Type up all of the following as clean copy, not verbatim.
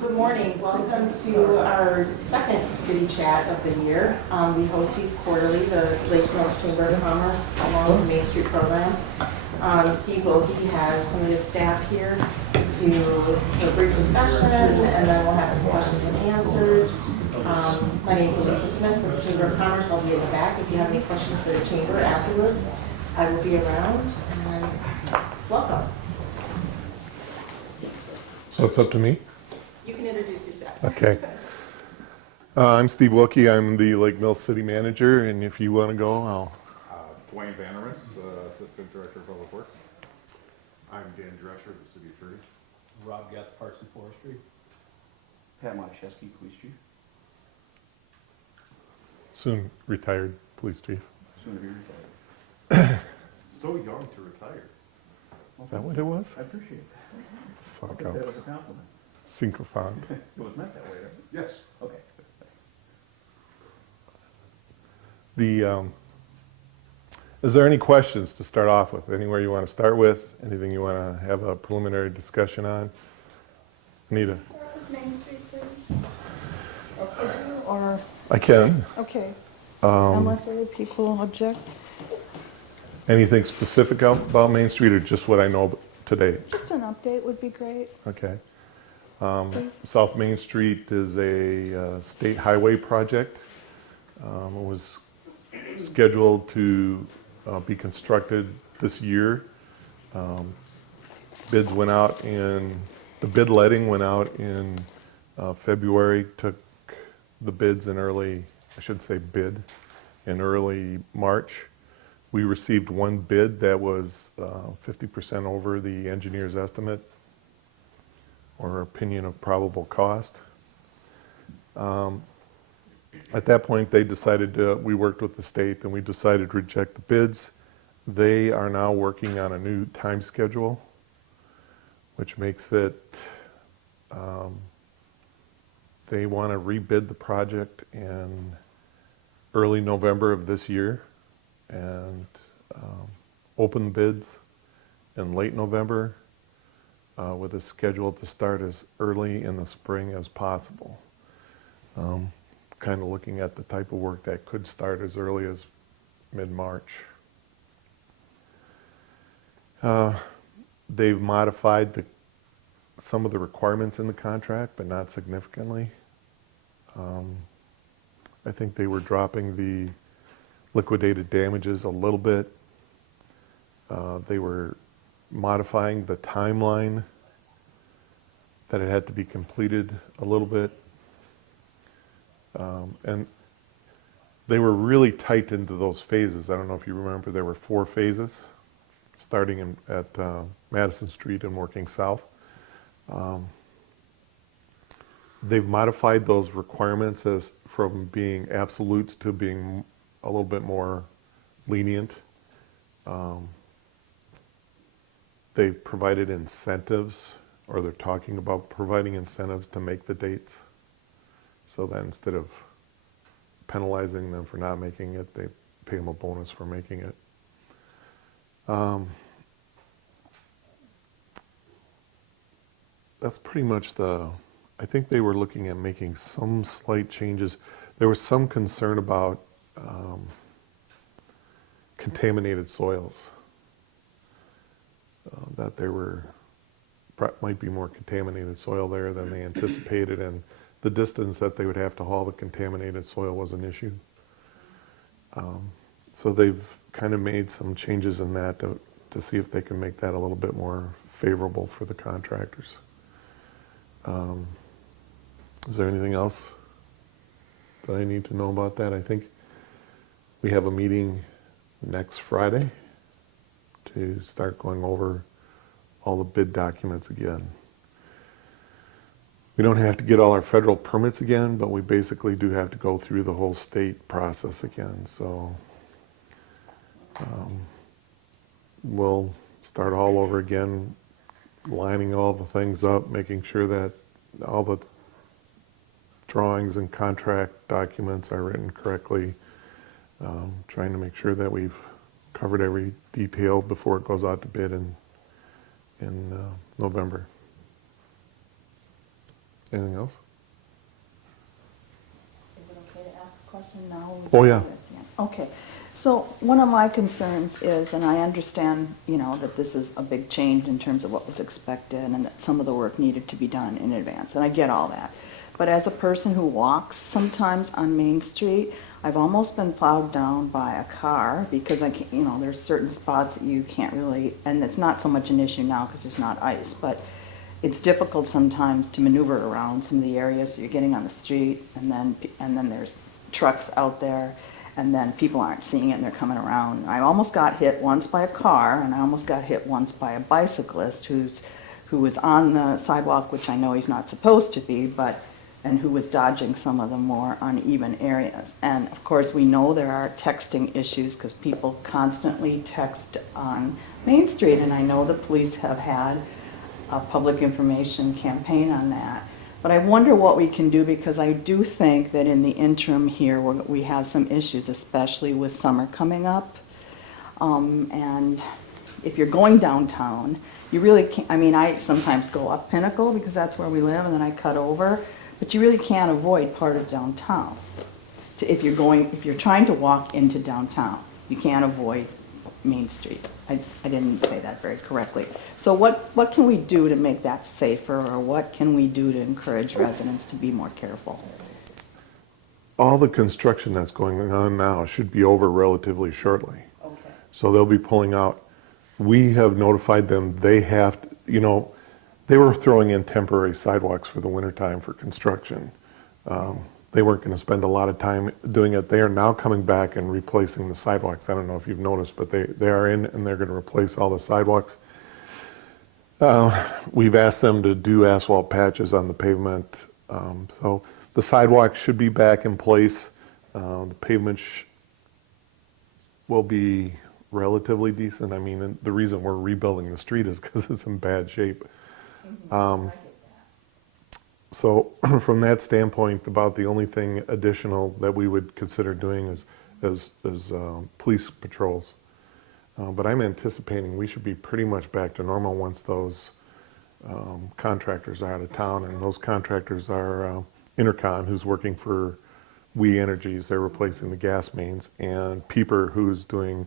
Good morning. Welcome to our second city chat of the year. We host these quarterly, the Lake Mills Chamber of Commerce, along with the Main Street program. Steve Wilke has some of his staff here to do a brief discussion, and then we'll have some questions and answers. My name is Lisa Smith with the Chamber of Commerce. I'll be in the back. If you have any questions for the Chamber afterwards, I will be around. And welcome. So it's up to me? You can introduce yourself. Okay. I'm Steve Wilke. I'm the Lake Mills City Manager, and if you want to go, I'll... Dwayne Vanaris, Assistant Director of Public Works. I'm Dan Drescher, the City Attorney. Rob Getz, Parks and Forestry. Pat Matuszewski, Police Chief. soon retired police chief. Soon to be retired. So young to retire. Is that what it was? I appreciate that. Fuck I think up. that was a compliment. Syncrophant. It was meant that way, right? Yes. Okay. Is there any questions to start off with? Anywhere you want to start with? Anything you want to have a preliminary discussion on? Anita? Start with Main Street, please. Or, I can. okay, unless other people object. Anything specific about Main Street or just what I know today? Just an update would be great, Okay. please. South Main Street is a state highway project. It was scheduled to be constructed this year. Bids went out the bid letting went out in February, took the bids in early March. We received one bid that was 50% over the engineer's estimate or opinion of probable cost. At that point, they decided we worked with the state and we decided to reject the bids. They are now working on a new time schedule, which makes it, they want to rebid the project in early November of this year and open bids in late November with a schedule to start as early in the spring as possible. Kind of looking at the type of work that could start as early as mid-March. They've modified some of the requirements in the contract, but not significantly. I think they were dropping the liquidated damages a little bit. They were modifying the timeline that it had to be completed a little bit. And they were really tight into those phases. I don't know if you remember, there were 4 phases, starting at Madison Street and working south. They've modified those requirements from being absolutes to being a little bit more lenient. They've provided incentives, or they're talking about providing incentives to make the dates. So that instead of penalizing them for not making it, they pay them a bonus for making it. That's pretty much I think they were looking at making some slight changes. There was some concern about contaminated soils, that there might be more contaminated soil there than they anticipated, and the distance that they would have to haul the contaminated soil was an issue. So they've kind of made some changes in that to see if they can make that a little bit more favorable for the contractors. Is there anything else that I need to know about that? I think we have a meeting next Friday to start going over all the bid documents again. We don't have to get all our federal permits again, but we basically do have to go through the whole state process again. So we'll start all over again, lining all the things up, making sure that all the drawings and contract documents are written correctly, trying to make sure that we've covered every detail before it goes out to bid in November. Anything else? Is it okay to ask a question now? Oh, yeah. Okay, so one of my concerns is, and I understand, that this is a big change in terms of what was expected and that some of the work needed to be done in advance, and I get all that. But as a person who walks sometimes on Main Street, I've almost been plowed down by a car because I can't, there's certain spots that you can't really, and it's not so much an issue now because there's not ice, but it's difficult sometimes to maneuver around some of the areas. So you're getting on the street, and then there's trucks out there, and then people aren't seeing it and they're coming around. I almost got hit once by a car, and I almost got hit once by a bicyclist who was on the sidewalk, which I know he's not supposed to be, and who was dodging some of the more uneven areas. And of course, we know there are texting issues because people constantly text on Main Street, and I know the police have had a public information campaign on that. But I wonder what we can do, because I do think that in the interim here, we have some issues, especially with summer coming up. And if you're going downtown, you really can't, I sometimes go up Pinnacle because that's where we live, and then I cut over, but you really can't avoid part of downtown. If you're trying to walk into downtown, you can't avoid Main Street. I didn't say that very correctly. So what can we do to make that safer, or what can we do to encourage residents to be more careful? All the construction that's going on now should be over relatively shortly. Okay. So they'll be pulling out. We have notified them they have to, they were throwing in temporary sidewalks for the wintertime for construction. They weren't going to spend a lot of time doing it. They are now coming back and replacing the sidewalks. I don't know if you've noticed, but they are in, and they're going to replace all the sidewalks. We've asked them to do asphalt patches on the pavement. So the sidewalks should be back in place. The pavement will be relatively decent. And the reason we're rebuilding the street is because it's in bad shape. So from that standpoint, about the only thing additional that we would consider doing is police patrols. But I'm anticipating we should be pretty much back to normal once those contractors are out of town. And those contractors are Intercon, who's working for We Energies. They're replacing the gas mains. And Peeper, who's doing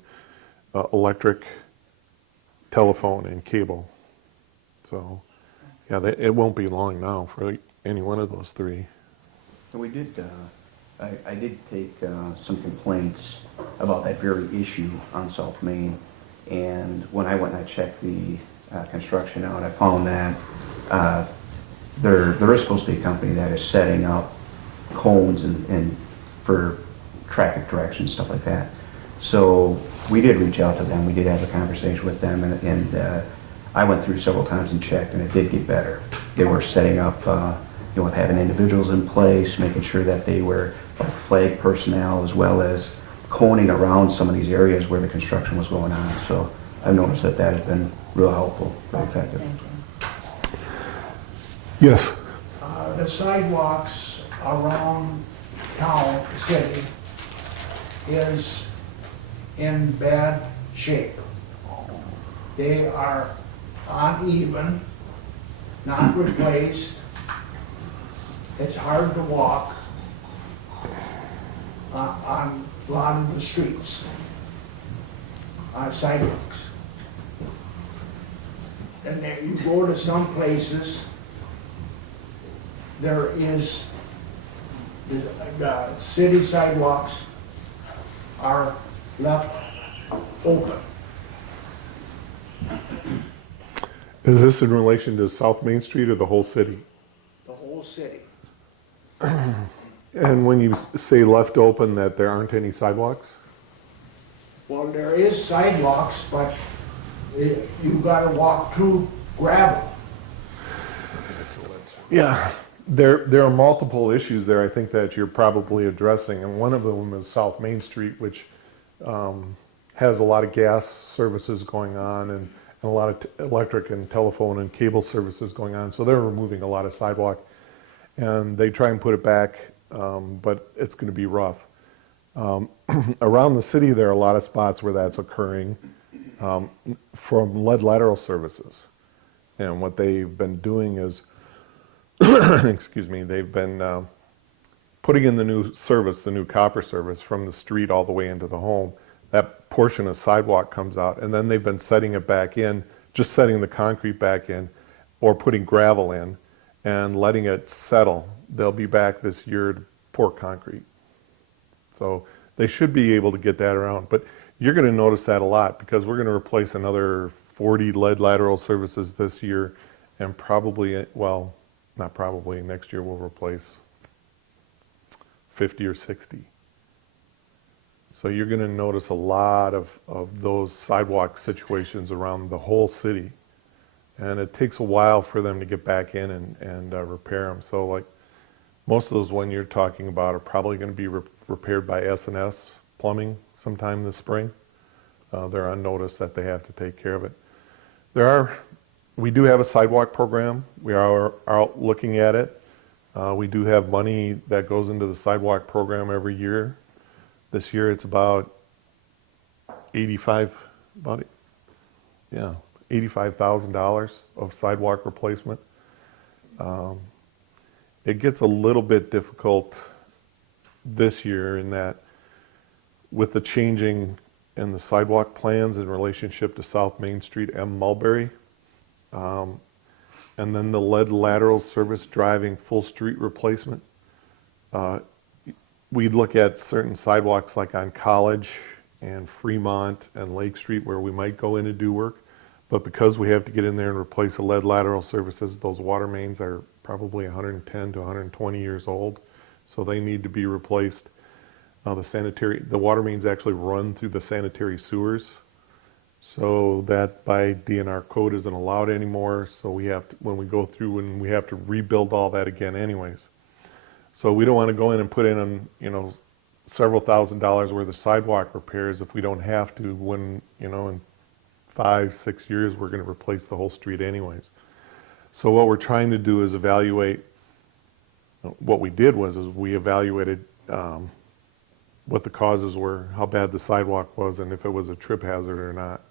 electric, telephone, and cable. So, yeah, it won't be long now for any one of those three. So we did, I did take some complaints about that very issue on South Main, and when I went and I checked the construction out, I found that there is supposed to be a company that is setting up cones and for traffic directions, stuff like that. So we did reach out to them, we did have a conversation with them, and I went through several times and checked, and it did get better. They were setting up, with having individuals in place, making sure that they were flag personnel, as well as coning around some of these areas where the construction was going on. So I've noticed that has been real helpful, very effective. Thank you. Yes. The sidewalks around town, city, is in bad shape. They are uneven, not replaced. It's hard to walk on a lot of the streets, on sidewalks. And then you go to some places, the city sidewalks are left open. Is this in relation to South Main Street or the whole city? The whole city. And when you say left open, that there aren't any sidewalks? Well, there is sidewalks, but you gotta walk through gravel. Yeah. There are multiple issues there, I think, that you're probably addressing, and one of them is South Main Street, which has a lot of gas services going on and a lot of electric and telephone and cable services going on. So they're removing a lot of sidewalk, and they try and put it back, but it's going to be rough. Around the city, there are a lot of spots where that's occurring from lead lateral services. And what they've been doing is excuse me, they've been putting in the new service, the new copper service from the street all the way into the home. That portion of sidewalk comes out, and then they've been setting it back in, just setting the concrete back in, or putting gravel in, and letting it settle. They'll be back this year to pour concrete. So they should be able to get that around. But you're going to notice that a lot, because we're going to replace another 40 lead lateral services this year, and probably, well, not probably, next year we'll replace 50 or 60. So you're going to notice a lot of those sidewalk situations around the whole city. And it takes a while for them to get back in and repair them. So like most of those ones you're talking about are probably going to be repaired by S&S Plumbing sometime this spring. They're on notice that they have to take care of it. We do have a sidewalk program. We are out looking at it. We do have money that goes into the sidewalk program every year. This year it's about $85,000 of sidewalk replacement. It gets a little bit difficult this year in that with the changing in the sidewalk plans in relationship to South Main Street and Mulberry, and then the lead lateral service driving full street replacement. We'd look at certain sidewalks like on College and Fremont and Lake Street where we might go in and do work. But because we have to get in there and replace the lead lateral services, those water mains are probably 110 to 120 years old. So they need to be replaced. The water mains actually run through the sanitary sewers. So that by DNR code isn't allowed anymore. So we have to, when we go through and we have to rebuild all that again anyways. So we don't want to go in and put in, several $1,000s worth of sidewalk repairs if we don't have to when, in 5-6 years we're going to replace the whole street anyways. So what we're trying to do is evaluate, what we did was we evaluated what the causes were, how bad the sidewalk was, and if it was a trip hazard or not.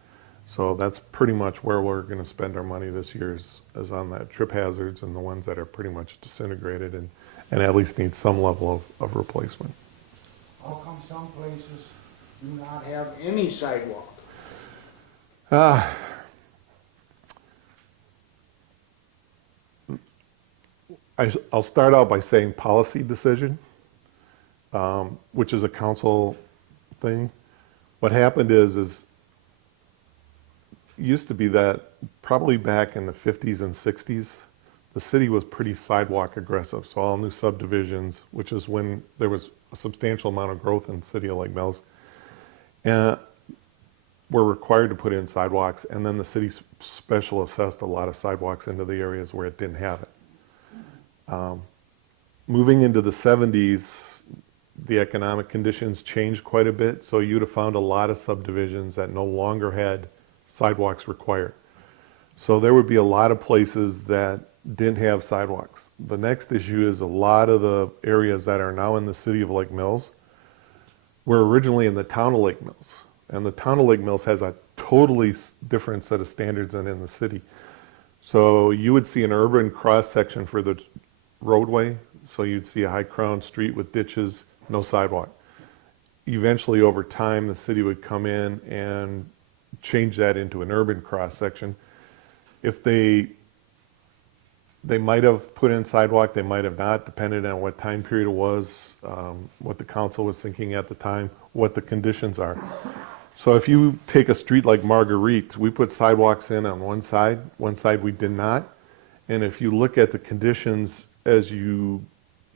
So that's pretty much where we're going to spend our money this year is on that trip hazards and the ones that are pretty much disintegrated and at least need some level of replacement. How come some places do not have any sidewalk? I'll start out by saying policy decision, which is a council thing. What happened is used to be that probably back in the 50s and 60s, the city was pretty sidewalk aggressive. So all new subdivisions, which is when there was a substantial amount of growth in the city of Lake Mills, were required to put in sidewalks, and then the city special assessed a lot of sidewalks into the areas where it didn't have it. Moving into the 70s, the economic conditions changed quite a bit, so you'd have found a lot of subdivisions that no longer had sidewalks required. So there would be a lot of places that didn't have sidewalks. The next issue is a lot of the areas that are now in the city of Lake Mills were originally in the town of Lake Mills. And the town of Lake Mills has a totally different set of standards than in the city. So you would see an urban cross-section for the roadway. So you'd see a high crown street with ditches, no sidewalk. Eventually, over time, the city would come in and change that into an urban cross-section. If they might have put in sidewalk, they might have not, depending on what time period it was, what the council was thinking at the time, what the conditions are. So if you take a street like Marguerite, we put sidewalks in on one side we did not. And if you look at the conditions as you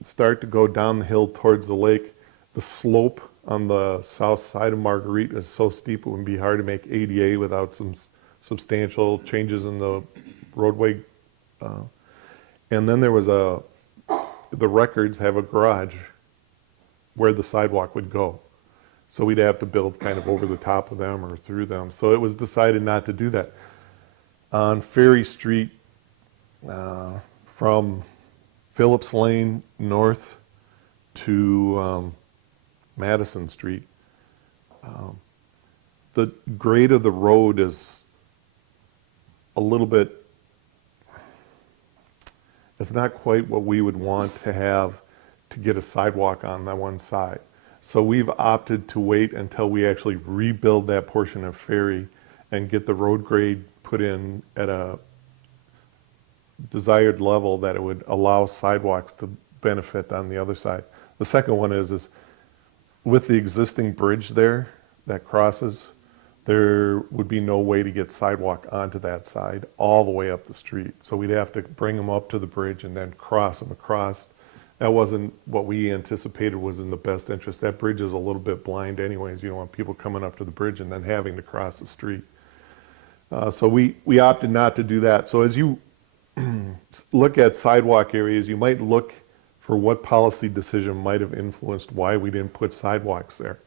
start to go down the hill towards the lake, the slope on the south side of Marguerite is so steep it would be hard to make ADA without some substantial changes in the roadway. And then there was the records have a garage where the sidewalk would go. So we'd have to build kind of over the top of them or through them. So it was decided not to do that. On Ferry Street, from Phillips Lane north to Madison Street, the grade of the road is a little bit, it's not quite what we would want to have to get a sidewalk on that one side. So we've opted to wait until we actually rebuild that portion of Ferry and get the road grade put in at a desired level that it would allow sidewalks to benefit on the other side. The second one is with the existing bridge there that crosses, there would be no way to get sidewalk onto that side all the way up the street. So we'd have to bring them up to the bridge and then cross them across. That wasn't what we anticipated was in the best interest. That bridge is a little bit blind anyways. You don't want people coming up to the bridge and then having to cross the street. So we opted not to do that. So as you look at sidewalk areas, you might look for what policy decision might have influenced why we didn't put sidewalks there.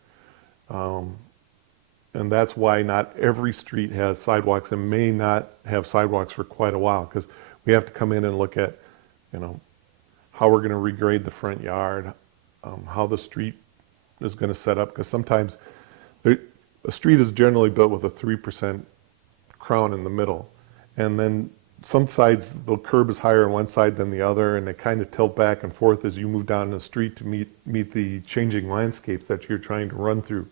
And that's why not every street has sidewalks and may not have sidewalks for quite a while, because we have to come in and look at, how we're going to regrade the front yard, how the street is going to set up, because sometimes a street is generally built with a 3% crown in the middle, and then some sides the curb is higher on one side than the other, and they kind of tilt back and forth as you move down the street to meet the changing landscapes that you're trying to run through.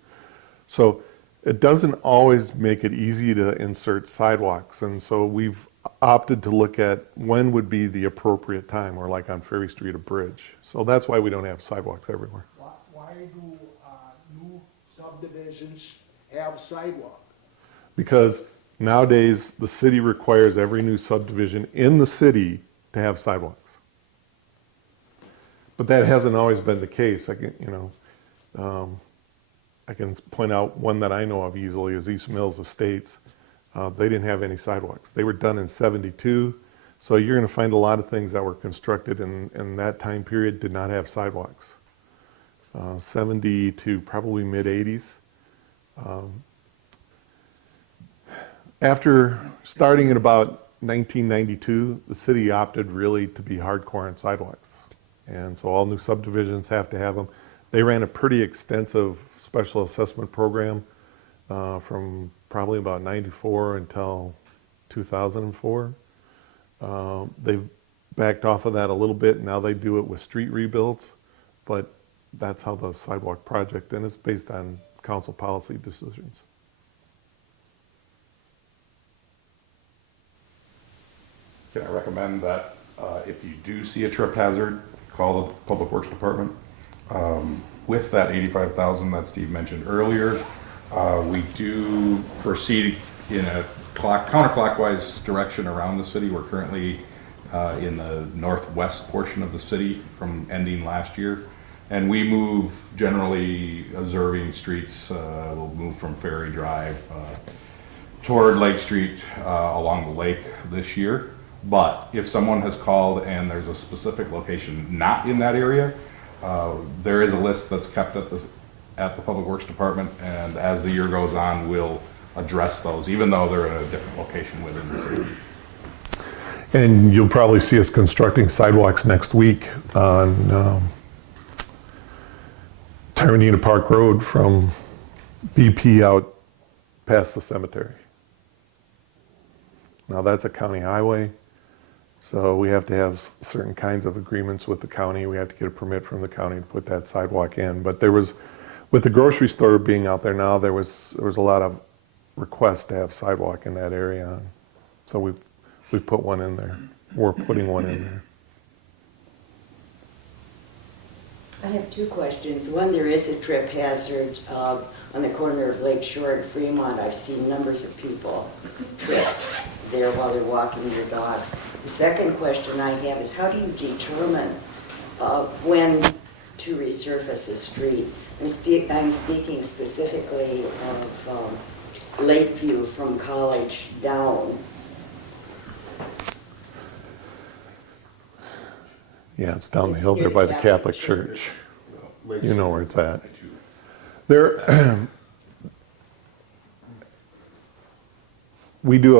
So it doesn't always make it easy to insert sidewalks, and so we've opted to look at when would be the appropriate time, or like on Ferry Street, a bridge. So that's why we don't have sidewalks everywhere. Why do new subdivisions have sidewalk? Because nowadays, the city requires every new subdivision in the city to have sidewalks. But that hasn't always been the case. I can point out one that I know of easily is East Mills Estates. They didn't have any sidewalks. They were done in '72. So you're going to find a lot of things that were constructed in that time period did not have sidewalks. 70 to probably mid 80s. After starting in about 1992, the city opted really to be hardcore on sidewalks. And so all new subdivisions have to have them. They ran a pretty extensive special assessment program from probably about 94 until 2004. They've backed off of that a little bit. Now they do it with street rebuilds, but that's how the sidewalk project, and it's based on council policy decisions. Can I recommend that if you do see a trip hazard, call the Public Works Department. With that $85,000 that Steve mentioned earlier, we do proceed in a counterclockwise direction around the city. We're currently in the northwest portion of the city from ending last year. And we move, generally observing streets, we'll move from Ferry Drive toward Lake Street along the lake this year. But if someone has called and there's a specific location not in that area, there is a list that's kept at the Public Works Department, and as the year goes on, we'll address those, even though they're in a different location within the city. And you'll probably see us constructing sidewalks next week on Tyranena Park Road from BP out past the cemetery. Now that's a county highway, so we have to have certain kinds of agreements with the county. We have to get a permit from the county to put that sidewalk in. But there was, with the grocery store being out there now, there was a lot of requests to have sidewalk in that area. So we've put one in there. We're putting one in there. I have two questions. One, there is a trip hazard on the corner of Lake Shore and Fremont. I've seen numbers of people trip there while they're walking their dogs. The second question I have is, how do you determine when to resurface a street? I'm speaking specifically of Lakeview from College down. Yeah, it's down the It's hill near there the by the Catholic Catholic Church. You know where it's at. We do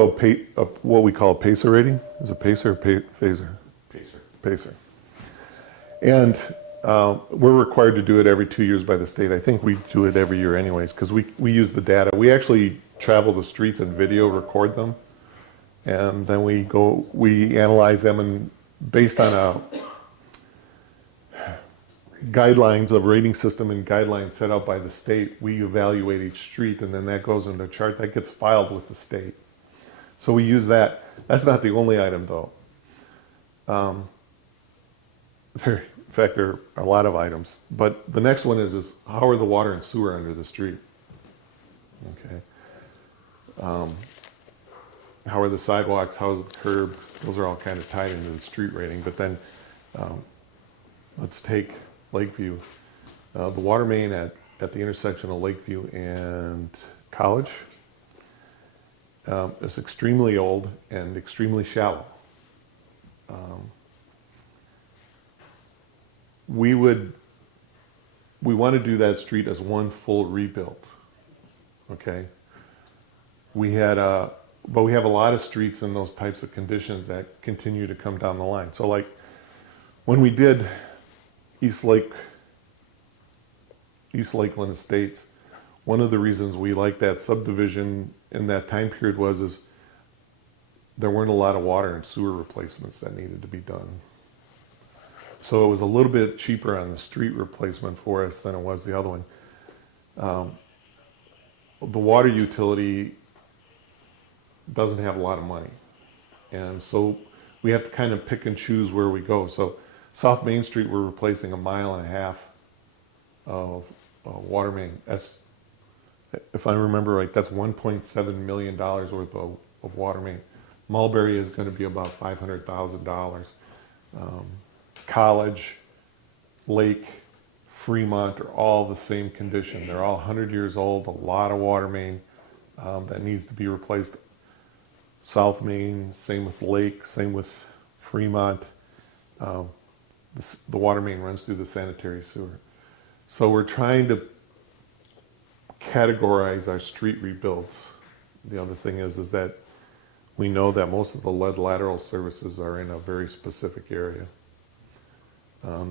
what we call a pacer rating. Is it pacer or phaser? Pacer. Pacer. And we're required to do it every 2 years by the state. I think we do it every year anyways, because we use the data. We actually travel the streets and video record them. And then we analyze them and based on a guidelines of rating system and guidelines set out by the state, we evaluate each street, and then that goes into a chart that gets filed with the state. So we use that. That's not the only item, though. In fact, there are a lot of items. But the next one is how are the water and sewer under the street? Okay. How are the sidewalks? How's the curb? Those are all kind of tied into the street rating. But then let's take Lakeview. The water main at the intersection of Lakeview and College is extremely old and extremely shallow. We want to do that street as one full rebuild. Okay. But we have a lot of streets in those types of conditions that continue to come down the line. So like when we did East Lakeland Estates, one of the reasons we liked that subdivision in that time period is there weren't a lot of water and sewer replacements that needed to be done. So it was a little bit cheaper on the street replacement for us than it was the other one. The water utility doesn't have a lot of money. And so we have to kind of pick and choose where we go. So South Main Street, we're replacing 1.5 miles of water main. That's, if I remember right, that's $1.7 million worth of water main. Mulberry is going to be about $500,000. College, Lake, Fremont are all the same condition. They're all 100 years old, a lot of water main that needs to be replaced. South Main, same with Lake, same with Fremont. The water main runs through the sanitary sewer. So we're trying to categorize our street rebuilds. The other thing is that we know that most of the lead lateral services are in a very specific area.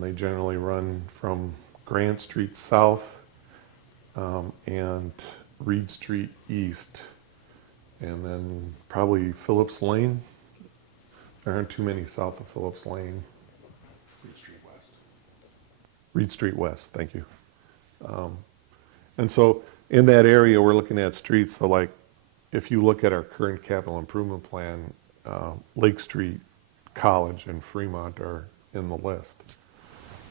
They generally run from Grant Street south and Reed Street east, and then probably Phillips Lane. There aren't too many south of Phillips Lane. Reed Street West. Reed Street West, thank you. And so in that area, we're looking at streets. So like, if you look at our current capital improvement plan, Lake Street, College, and Fremont are in the list.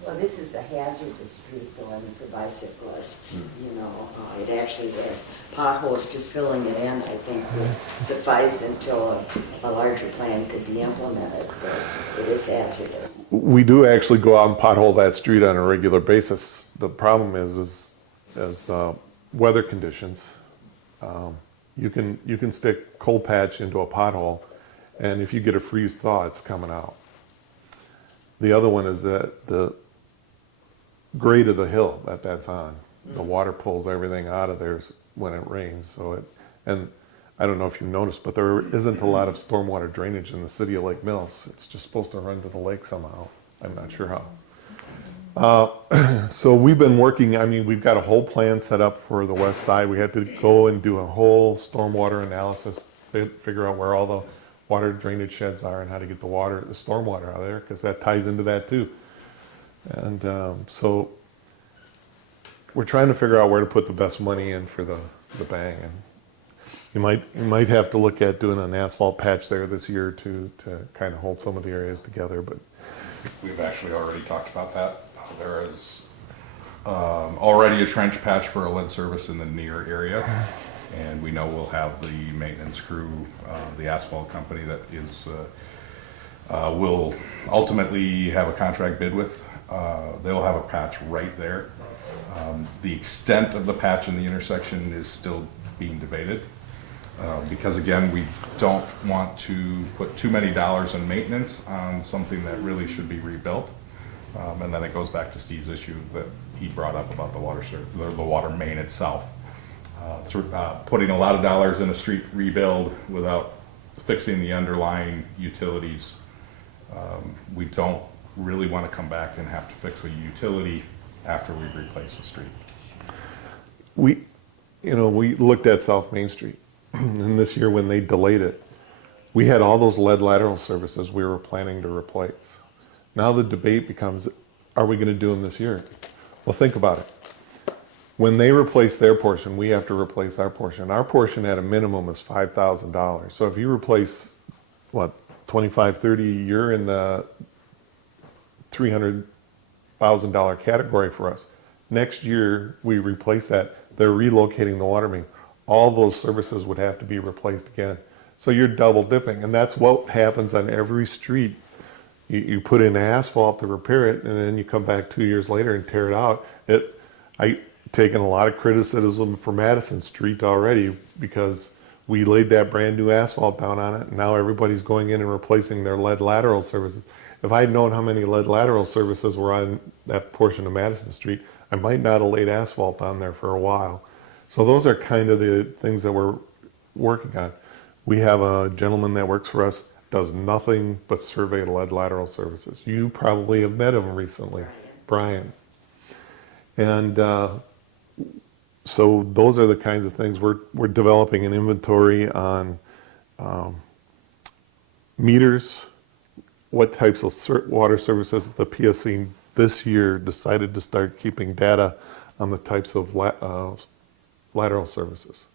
Well, this is a hazardous street though, I mean, for bicyclists, you know. It actually has potholes, just filling it in, I think, would suffice until a larger plan could be implemented, but it is hazardous. We do actually go out and pothole that street on a regular basis. The problem is weather conditions. You can stick cold patch into a pothole, and if you get a freeze thaw, it's coming out. The other one is that the grade of the hill that's on, the water pulls everything out of there when it rains. And I don't know if you noticed, but there isn't a lot of stormwater drainage in the city of Lake Mills. It's just supposed to run to the lake somehow. I'm not sure how. So we've been working, I mean, we've got a whole plan set up for the west side. We had to go and do a whole stormwater analysis, figure out where all the water drainage sheds are and how to get the stormwater out of there, because that ties into that too. And so we're trying to figure out where to put the best money in for the bang. And you might have to look at doing an asphalt patch there this year to kind of hold some of the areas together. But We've actually already talked about that. There is already a trench patch for a lead service in the near area, and we know we'll have the maintenance crew, the asphalt company that is will ultimately have a contract bid with. They'll have a patch right there. The extent of the patch in the intersection is still being debated. Because again, we don't want to put too many dollars in maintenance on something that really should be rebuilt. And then it goes back to Steve's issue that he brought up about the water main itself. Putting a lot of dollars in a street rebuild without fixing the underlying utilities, we don't really want to come back and have to fix a utility after we've replaced the street. we looked at South Main Street, and this year when they delayed it, we had all those lead lateral services we were planning to replace. Now the debate becomes, are we going to do them this year? Well, think about it. When they replace their portion, we have to replace our portion. Our portion at a minimum is $5,000. So if you replace, what, 25, 30, you're in the $300,000 category for us. Next year, we replace that. They're relocating the water main. All those services would have to be replaced again. So you're double dipping, and that's what happens on every street. You put in asphalt to repair it, and then you come back 2 years later and tear it out. I taken a lot of criticism for Madison Street already because we laid that brand new asphalt down on it, and now everybody's going in and replacing their lead lateral services. If I had known how many lead lateral services were on that portion of Madison Street, I might not have laid asphalt on there for a while. So those are kind of the things that we're working on. We have a gentleman that works for us, does nothing but survey lead lateral services. You probably have met him recently, Brian. And so those are the kinds of things. We're developing an inventory on meters, what types of water services. The PSC this year decided to start keeping data on the types of lateral services.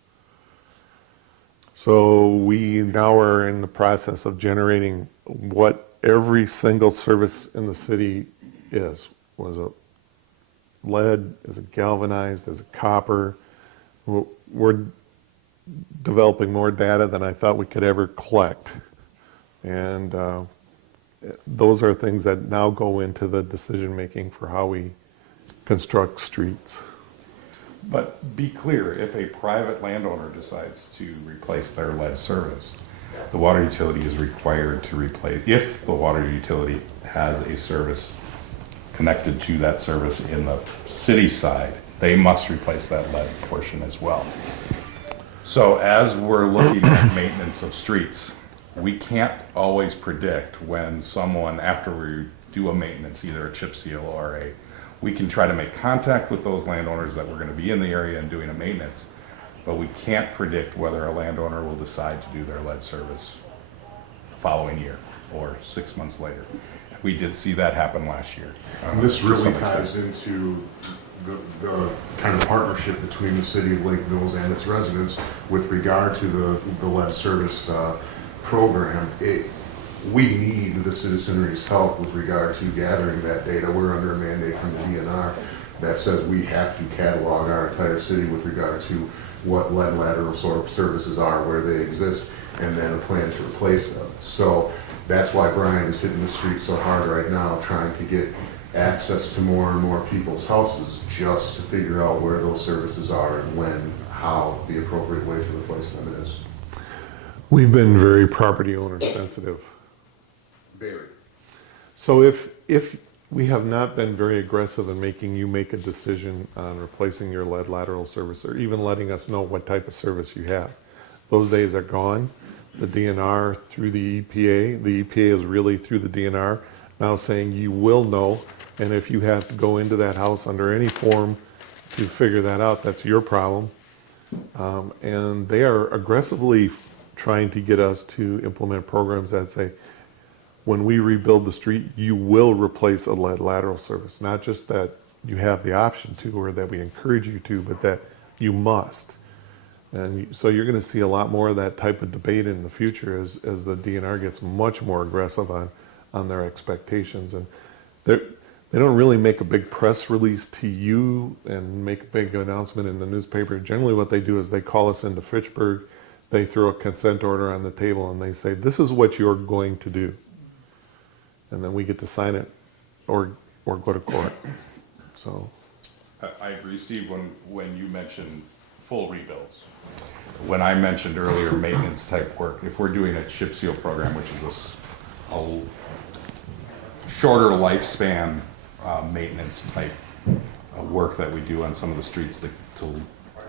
So we now are in the process of generating what every single service in the city is. Was it lead? Is it galvanized? Is it copper? We're developing more data than I thought we could ever collect. And those are things that now go into the decision making for how we construct streets. But be clear, if a private landowner decides to replace their lead service, the water utility is required to replace, if the water utility has a service connected to that service in the city side, they must replace that lead portion as well. So as we're looking at maintenance of streets, we can't always predict when someone, after we do a maintenance, either a chip seal or we can try to make contact with those landowners that we're going to be in the area and doing a maintenance, but we can't predict whether a landowner will decide to do their lead service the following year or 6 months later. We did see that happen last year. And this to really some ties extent. into the kind of partnership between the city of Lake Mills and its residents with regard to the lead service program. We need the citizenry's help with regard to gathering that data. We're under a mandate from the DNR that says we have to catalog our entire city with regard to what lead lateral services are, where they exist, and then a plan to replace them. So that's why Brian is hitting the streets so hard right now, trying to get access to more and more people's houses just to figure out where those services are and when, how the appropriate way to replace them is. We've been very property owner sensitive. Very. So if we have not been very aggressive in making you make a decision on replacing your lead lateral service or even letting us know what type of service you have, those days are gone. The DNR through the EPA is really through the DNR now saying you will know, and if you have to go into that house under any form to figure that out, that's your problem. And they are aggressively trying to get us to implement programs that say, when we rebuild the street, you will replace a lead lateral service. Not just that you have the option to or that we encourage you to, but that you must. And so you're going to see a lot more of that type of debate in the future as the DNR gets much more aggressive on their expectations. And they don't really make a big press release to you and make a big announcement in the newspaper. Generally what they do is they call us into Fitchburg, they throw a consent order on the table and they say, this is what you're going to do. And then we get to sign it or go to court. So I agree, Steve, when you mentioned full rebuilds. When I mentioned earlier maintenance type work, if we're doing a chip seal program, which is a shorter lifespan maintenance type work that we do on some of the streets to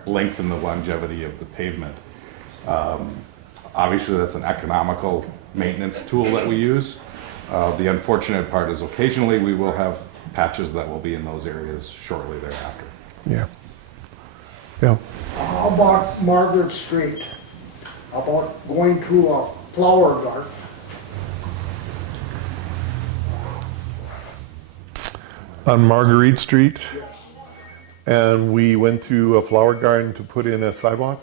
lengthen the longevity of the pavement, obviously that's an economical maintenance tool that we use. The unfortunate part is occasionally we will have patches that will be in those areas shortly thereafter. yeah. Yeah. How about Margaret Street? How about going to a flower garden. On Marguerite Street, Yes. and we went to a flower garden to put in a sidewalk?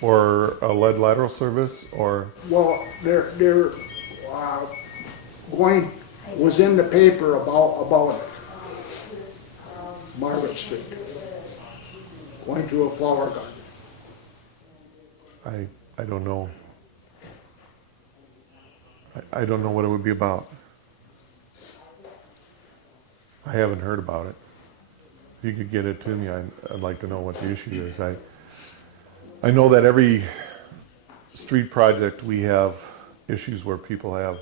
Or a lead lateral service, or, Well, they're going, was in the paper about it. Margaret Street. Going to a flower garden. I don't know. I don't know what it would be about. I haven't heard about it. If you could get it to me, I'd like to know what the issue is. I know that every street project, we have issues where people have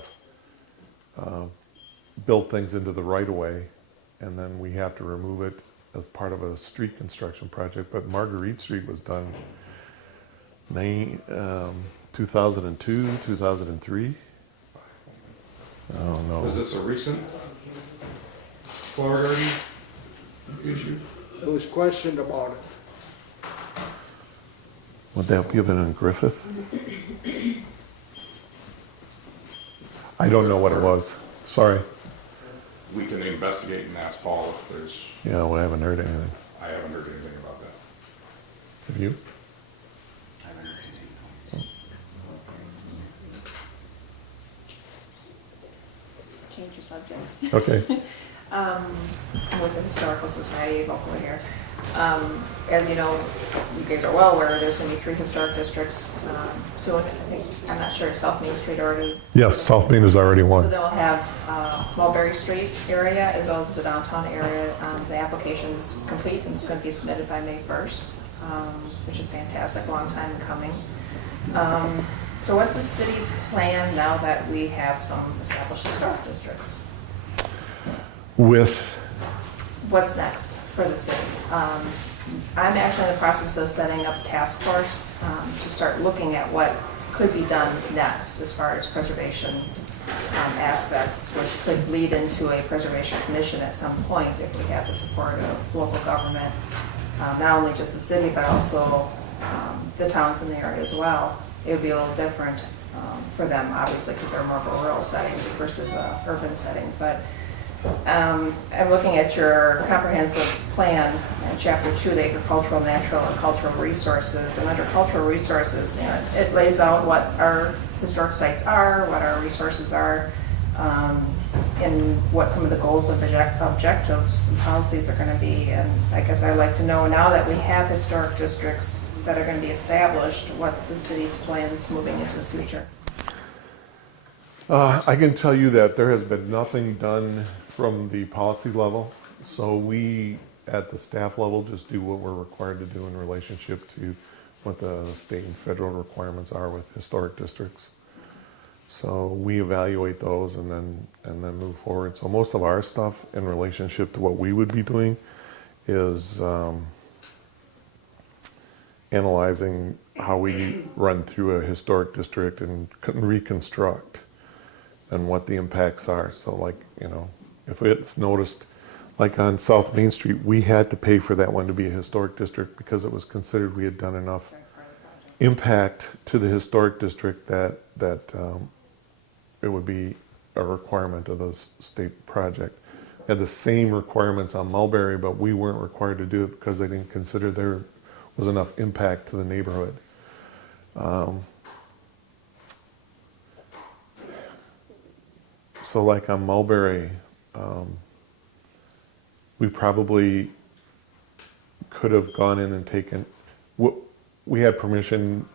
built things into the right of way, and then we have to remove it as part of a street construction project. But Marguerite Street was done 2002, 2003. I don't know. Was this a recent flower garden issue? It was questioned about it. Would that be in Griffith? I don't know what it was. Sorry. We can investigate and ask Paul if there's, Yeah, well, I haven't heard anything. I haven't heard anything about that. Have you? Change the subject. Okay. I'm with the Historical Society of Oakland here. As you know, you guys are well aware, there's going to be 3 historic districts soon. I think, I'm not sure, South Main Street already. Yes, South Main is already So one. they'll have Mulberry Street area as well as the downtown area. The application's complete and it's going to be submitted by May 1st, which is fantastic, long time coming. So what's the city's plan now that we have some established historic districts? With, What's next for the city? I'm actually in the process of setting up a task force to start looking at what could be done next as far as preservation aspects, which could lead into a preservation commission at some point if we have the support of local government, not only just the city, but also the towns in the area as well. It would be a little different for them, obviously, because they're more of a rural setting versus an urban setting. But I'm looking at your comprehensive plan in Chapter 2, the agricultural, natural, and cultural resources. And under cultural resources, you know, it lays out what our historic sites are, what our resources are, and what some of the goals of objectives and policies are going to be. And I guess I'd like to know, now that we have historic districts that are going to be established, what's the city's plans moving into the future? I can tell you that there has been nothing done from the policy level. So we, at the staff level, just do what we're required to do in relationship to what the state and federal requirements are with historic districts. So we evaluate those and then move forward. So most of our stuff in relationship to what we would be doing is analyzing how we run through a historic district and reconstruct and what the impacts are. So like, you know, if it's noticed, like on South Main Street, we had to pay for that one to be a historic district because it was considered we had done enough impact to the historic district that it would be a requirement of the state project. Had the same requirements on Mulberry, but we weren't required to do it because they didn't consider there was enough impact to the neighborhood. So like on Mulberry, we probably could have gone in and taken, we had permission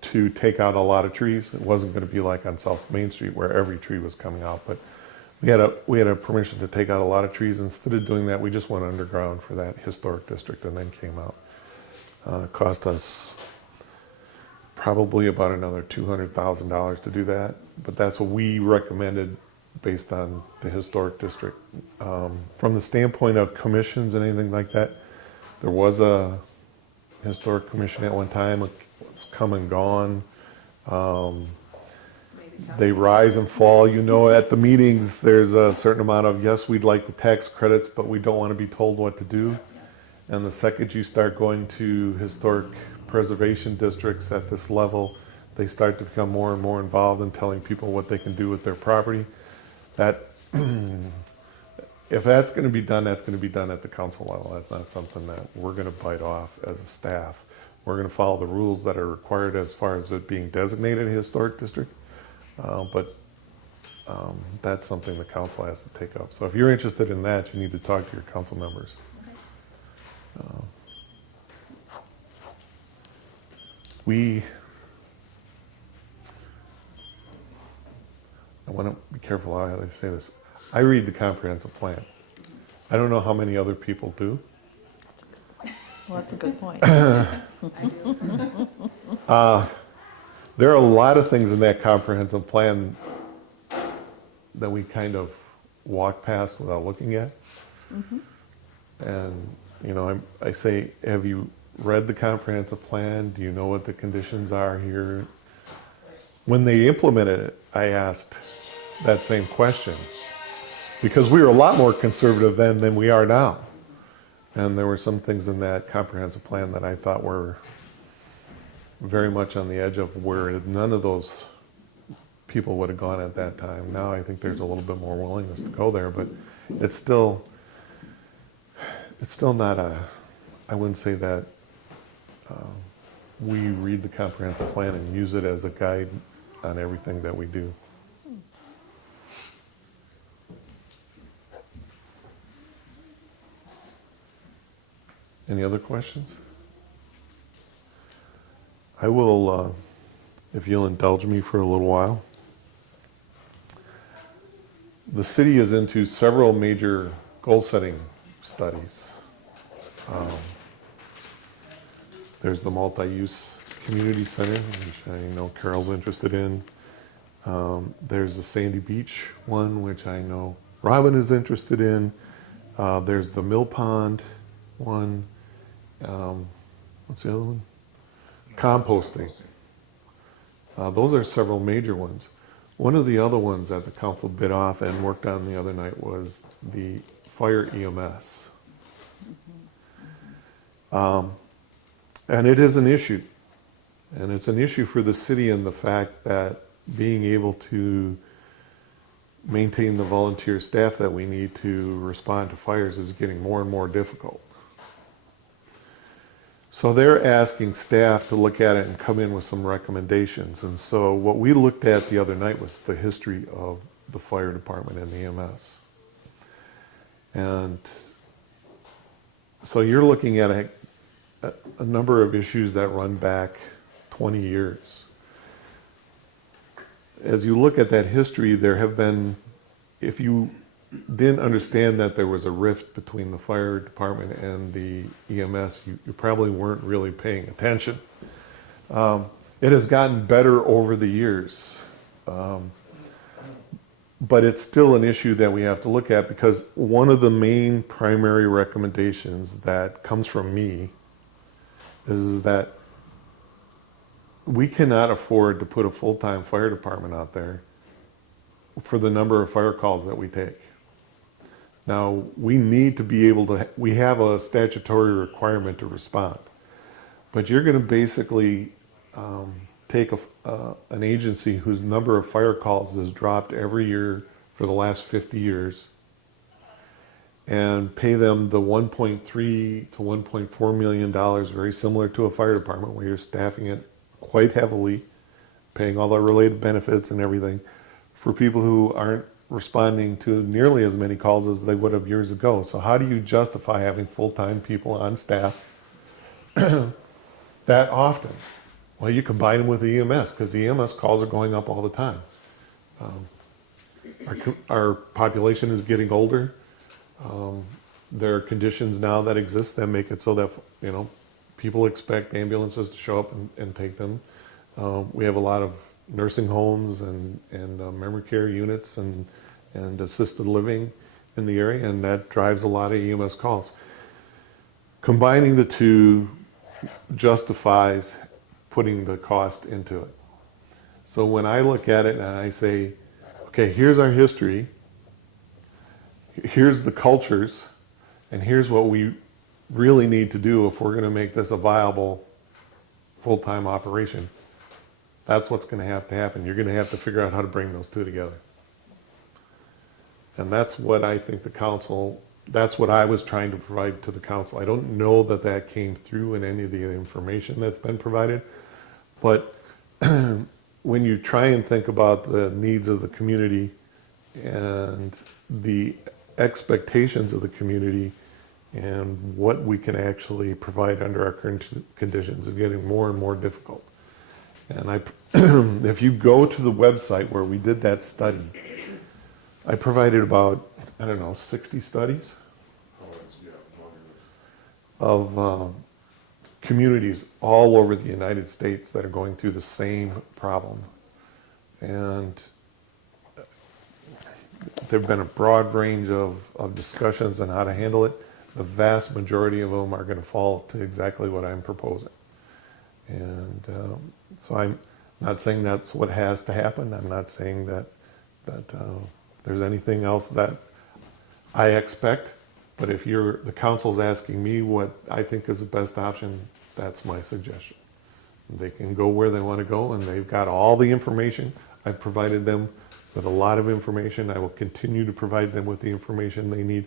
to take out a lot of trees. It wasn't going to be like on South Main Street where every tree was coming out, but we had a permission to take out a lot of trees. Instead of doing that, we just went underground for that historic district and then came out. It cost us probably about another $200,000 to do that, but that's what we recommended based on the historic district. From the standpoint of commissions and anything like that, there was a historic commission at one time. It's come and gone. They rise and fall. You know, at the meetings, there's a certain amount of, yes, we'd like the tax credits, but we don't want to be told what to do. And the second you start going to historic preservation districts at this level, they start to become more and more involved in telling people what they can do with their property. That, if that's going to be done, that's going to be done at the council level. That's not something that we're going to bite off as a staff. We're going to follow the rules that are required as far as it being designated a historic district, but that's something the council has to take up. So if you're interested in that, you need to talk to your council members. I want to be careful how I say this. I read the comprehensive plan. I don't know how many other people do. Well, that's a good point. There are a lot of things in that comprehensive plan that we kind of walk past without looking at. And, you know, I say, have you read the comprehensive plan? Do you know what the conditions are here? When they implemented it, I asked that same question because we were a lot more conservative then than we are now. And there were some things in that comprehensive plan that I thought were very much on the edge of where none of those people would have gone at that time. Now I think there's a little bit more willingness to go there, but it's still not I wouldn't say that we read the comprehensive plan and use it as a guide on everything that we do. Any other questions? I will, if you'll indulge me for a little while. The city is into several major goal-setting studies. There's the multi-use community center, which I know Carol's interested in. There's the Sandy Beach one, which I know Robin is interested in. There's the Mill Pond one. What's the other one? Composting. Those are several major ones. One of the other ones that the council bid off and worked on the other night was the fire EMS. And it is an issue. And it's an issue for the city in the fact that being able to maintain the volunteer staff that we need to respond to fires is getting more and more difficult. So they're asking staff to look at it and come in with some recommendations. And so what we looked at the other night was the history of the fire department and the EMS. And so you're looking at a number of issues that run back 20 years. As you look at that history, there have been, if you didn't understand that there was a rift between the fire department and the EMS, you probably weren't really paying attention. It has gotten better over the years. But it's still an issue that we have to look at because one of the main primary recommendations that comes from me is that we cannot afford to put a full-time fire department out there for the number of fire calls that we take. Now, we need to be able to, we have a statutory requirement to respond, but you're going to basically take an agency whose number of fire calls has dropped every year for the last 50 years and pay them the $1.3 to $1.4 million, very similar to a fire department where you're staffing it quite heavily, paying all the related benefits and everything for people who aren't responding to nearly as many calls as they would have years ago. So how do you justify having full-time people on staff that often? Well, you combine them with the EMS because the EMS calls are going up all the time. Our population is getting older. There are conditions now that exist that make it so that, you know, people expect ambulances to show up and take them. We have a lot of nursing homes and memory care units and assisted living in the area, and that drives a lot of EMS calls. Combining the two justifies putting the cost into it. So when I look at it and I say, okay, here's our history, here's the cultures, and here's what we really need to do if we're going to make this a viable full-time operation. That's what's going to happen. You're going to have to figure out how to bring those two together. And that's what I think the council, that's what I was trying to provide to the council. I don't know that that came through in any of the information that's been provided, but when you try and think about the needs of the community and the expectations of the community and what we can actually provide under our current conditions, is getting more and more difficult. And if you go to the website where we did that study, I provided about, 60 studies of communities all over the United States that are going through the same problem. And there have been a broad range of discussions on how to handle it. The vast majority of them are going to fall to exactly what I'm proposing. And so I'm not saying that's what has to happen. I'm not saying that there's anything else that I expect. But if the council's asking me what I think is the best option, that's my suggestion. They can go where they want to go, and they've got all the information. I've provided them with a lot of information. I will continue to provide them with the information they need.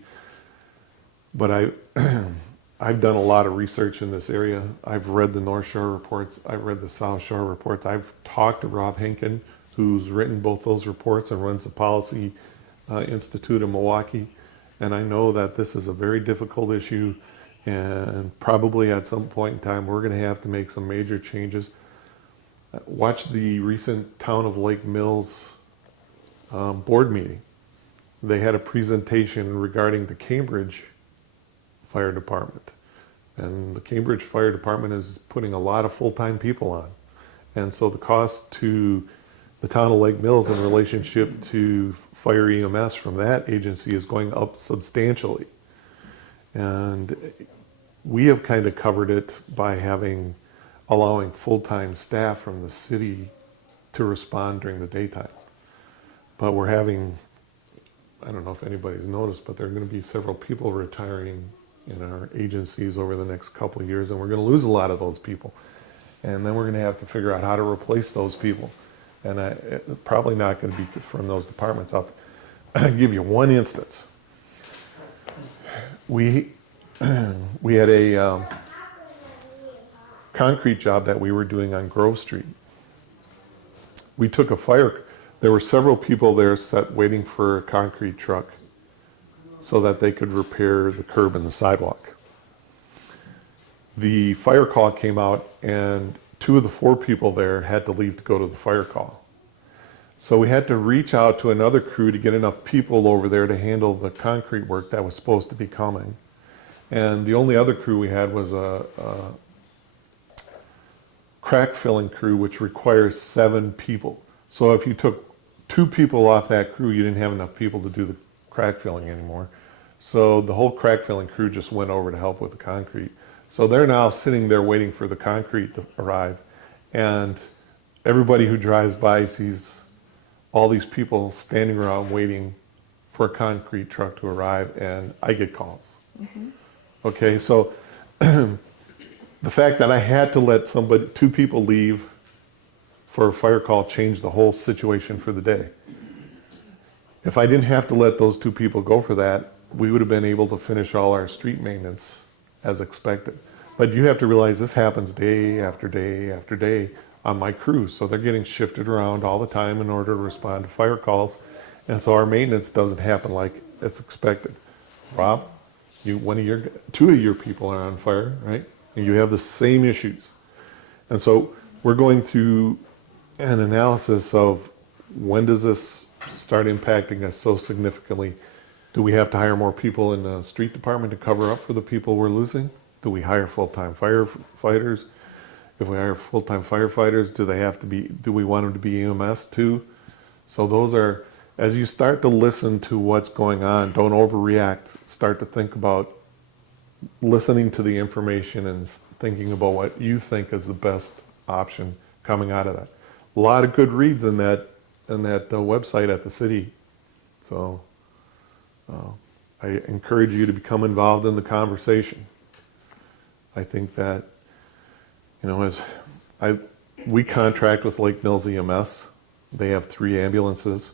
But I've done a lot of research in this area. I've read the North Shore reports. I've read the South Shore reports. I've talked to Rob Henkin, who's written both those reports and runs the Policy Institute in Milwaukee. And I know that this is a very difficult issue, and probably at some point in time we're going to have to make some major changes. Watch the recent Town of Lake Mills board meeting. They had a presentation regarding the Cambridge Fire Department. And the Cambridge Fire Department is putting a lot of full-time people on. And so the cost to the town of Lake Mills in relationship to fire EMS from that agency is going up substantially. And we have kind of covered it by allowing full-time staff from the city to respond during the daytime. But we're having, I don't know if anybody's noticed, but there are going to be several people retiring in our agencies over the next couple of years, and we're going to lose a lot of those people. And then we're going to have to figure out how to replace those people. And it's probably not going to be from those departments. I'll give you one instance. We had a concrete job that we were doing on Grove Street. We took a fire. There were several people there waiting for a concrete truck so that they could repair the curb and the sidewalk. The fire call came out, and 2 of the 4 people there had to leave to go to the fire call. So we had to reach out to another crew to get enough people over there to handle the concrete work that was supposed to be coming. And the only other crew we had was a crack filling crew, which requires 7 people. So if you took 2 people off that crew, you didn't have enough people to do the crack filling anymore. So the whole crack filling crew just went over to help with the concrete. So they're now sitting there waiting for the concrete to arrive. And everybody who drives by sees all these people standing around waiting for a concrete truck to arrive, and I get calls. Mm-hmm. Okay, so the fact that I had to let 2 people leave for a fire call changed the whole situation for the day. If I didn't have to let those 2 people go for that, we would have been able to finish all our street maintenance as expected. But you have to realize this happens day after day after day on my crew. So they're getting shifted around all the time in order to respond to fire calls. And so our maintenance doesn't happen like it's expected. Rob, 2 of your people are on fire, right? And you have the same issues. And so we're going through an analysis of when does this start impacting us so significantly? Do we have to hire more people in the street department to cover up for the people we're losing? Do we hire full-time firefighters? If we hire full-time firefighters, do we want them to be EMS too? So those are, as you start to listen to what's going on, don't overreact. Start to think about listening to the information and thinking about what you think is the best option coming out of that. A lot of good reads in that website at the city. So I encourage you to become involved in the conversation. I think that, as We contract with Lake Mills EMS. They have 3 ambulances.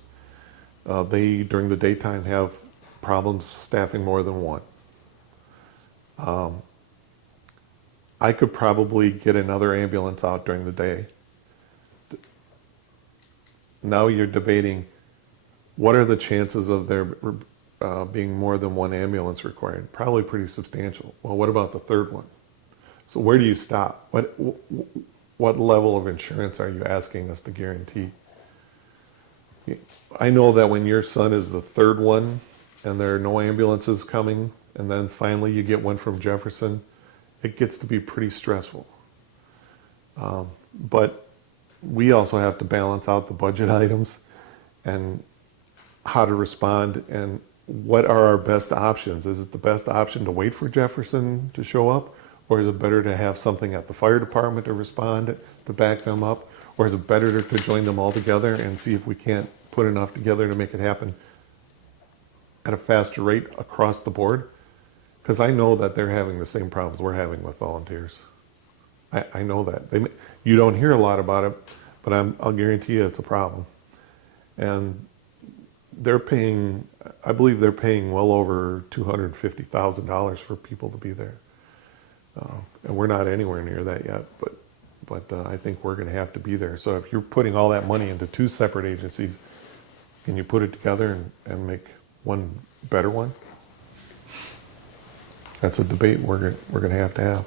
They, during the daytime, have problems staffing more than 1. I could probably get another ambulance out during the day. Now you're debating, what are the chances of there being more than 1 ambulance required? Probably pretty substantial. Well, what about the 3rd one? So where do you stop? What level of insurance are you asking us to guarantee? I know that when your son is the 3rd one and there are no ambulances coming, and then finally you get one from Jefferson, it gets to be pretty stressful. But we also have to balance out the budget items and how to respond and what are our best options. Is it the best option to wait for Jefferson to show up? Or is it better to have something at the fire department to respond, to back them up? Or is it better to join them all together and see if we can't put enough together to make it happen at a faster rate across the board? Because I know that they're having the same problems we're having with volunteers. I know that. You don't hear a lot about it, but I'll guarantee you it's a problem. And they're paying, I believe they're paying well over $250,000 for people to be there. And we're not anywhere near that yet, but I think we're going to have to be there. So if you're putting all that money into 2 separate agencies, can you put it together and make one better one? That's a debate we're going to have.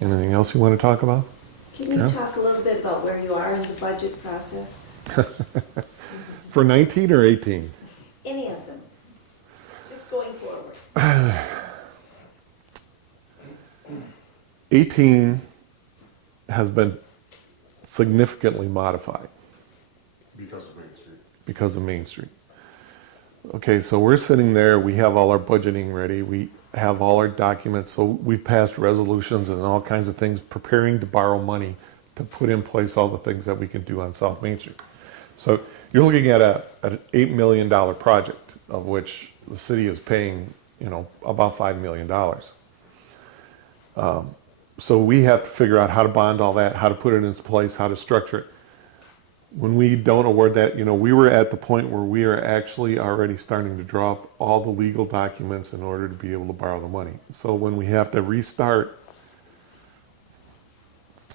Anything else you want to talk about? Can you talk a little bit about where you are in the budget process? For 19 or 18? Any of them. Just going forward. 18 has been significantly modified Because of Main Street. because of Main Street. Okay, so we're sitting there, we have all our budgeting ready, we have all our documents, so we've passed resolutions and all kinds of things, preparing to borrow money to put in place all the things that we can do on South Main Street. So you're looking at an $8 million project, of which the city is paying, about $5 million. So we have to figure out how to bond all that, how to put it into place, how to structure it. When we don't award that, we were at the point where we are actually already starting to draw up all the legal documents in order to be able to borrow the money. So when we have to restart,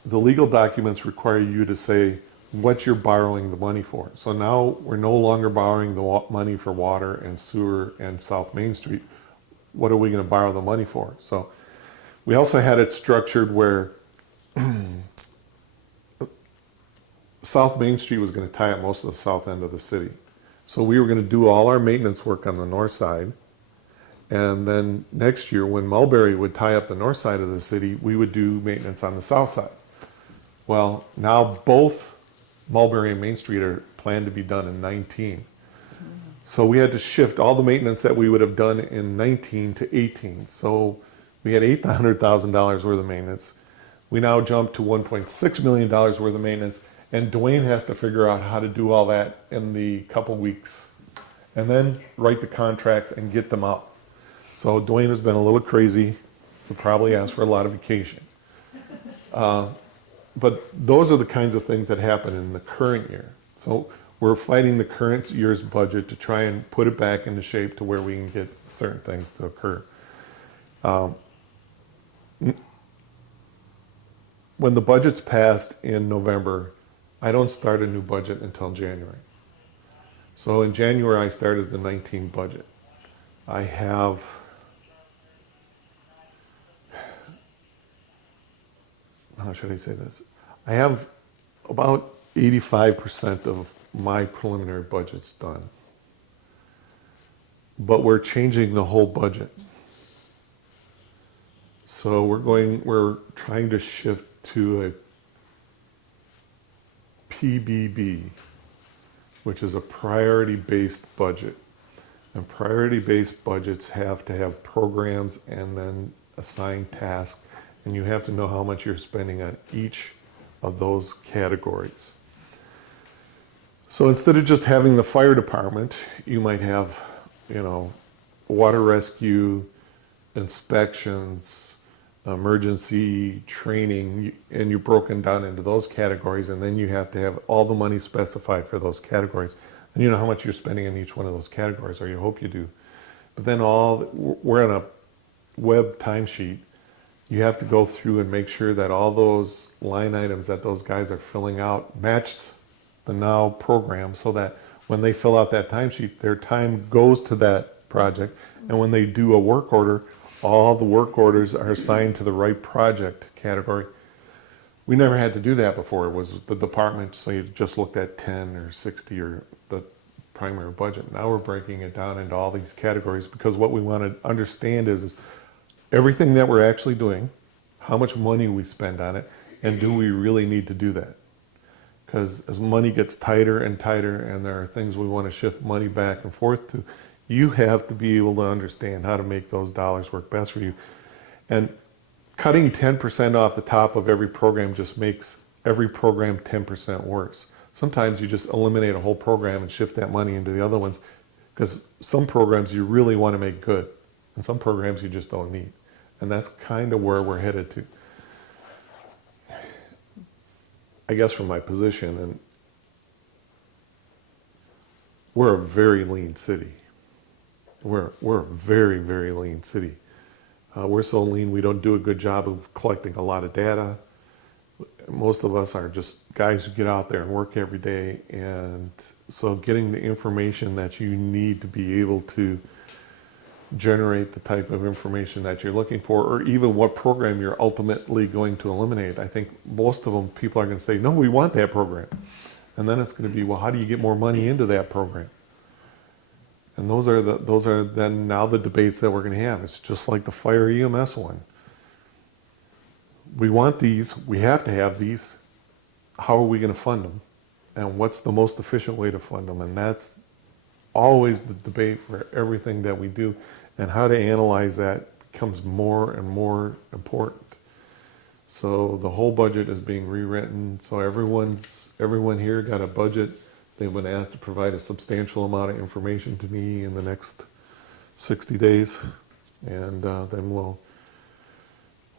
the legal documents require you to say what you're borrowing the money for. So now we're no longer borrowing the money for water and sewer and South Main Street. What are we going to borrow the money for? So we also had it structured where South Main Street was going to tie up most of the south end of the city. So we were going to do all our maintenance work on the north side. And then next year, when Mulberry would tie up the north side of the city, we would do maintenance on the south side. Well, now both Mulberry and Main Street are planned to be done in 19. So we had to shift all the maintenance that we would have done in 19 to 18. So we had $800,000 worth of maintenance. We now jump to $1.6 million worth of maintenance. And Dwayne has to figure out how to do all that in the couple weeks and then write the contracts and get them out. So Dwayne has been a little crazy. He'll probably ask for a lot of vacation. But those are the kinds of things that happen in the current year. So we're fighting the current year's budget to try and put it back into shape to where we can get certain things to occur. When the budget's passed in November, I don't start a new budget until January. So in January, I started the 19 budget. I have how should I say this? I have about 85% of my preliminary budgets done. But we're changing the whole budget. So we're trying to shift to a PBB, which is a priority-based budget. And priority-based budgets have to have programs and then assigned tasks, and you have to know how much you're spending on each of those categories. So instead of just having the fire department, you might have, water rescue, inspections, emergency training, and you're broken down into those categories, and then you have to have all the money specified for those categories. And you know how much you're spending in each one of those categories, or you hope you do. But then we're on a web timesheet. You have to go through and make sure that all those line items that those guys are filling out match the now program, so that when they fill out that timesheet, their time goes to that project. And when they do a work order, all the work orders are assigned to the right project category. We never had to do that before. It was the department, so you just looked at 10 or 60 or the primary budget. Now we're breaking it down into all these categories, because what we want to understand is everything that we're actually doing, how much money we spend on it, and do we really need to do that? Because as money gets tighter and tighter, and there are things we want to shift money back and forth to, you have to be able to understand how to make those dollars work best for you. And cutting 10% off the top of every program just makes every program 10% worse. Sometimes you just eliminate a whole program and shift that money into the other ones, because some programs you really want to make good, and some programs you just don't need. And that's kind of where we're headed to. I guess from my position, and we're a very lean city. We're a very, very lean city. We're so lean we don't do a good job of collecting a lot of data. Most of us are just guys who get out there and work every day, and so getting the information that you need to be able to generate the type of information that you're looking for, or even what program you're ultimately going to eliminate. I think most of them, people are going to say, no, we want that program. And then it's going to be, well, how do you get more money into that program? And those are then now the debates that we're going to have. It's just like the fire EMS one. We want these, we have to have these. How are we going to fund them? And what's the most efficient way to fund them? And that's always the debate for everything that we do. And how to analyze that becomes more and more important. So the whole budget is being rewritten. So everyone here got a budget. They've been asked to provide a substantial amount of information to me in the next 60 days. And then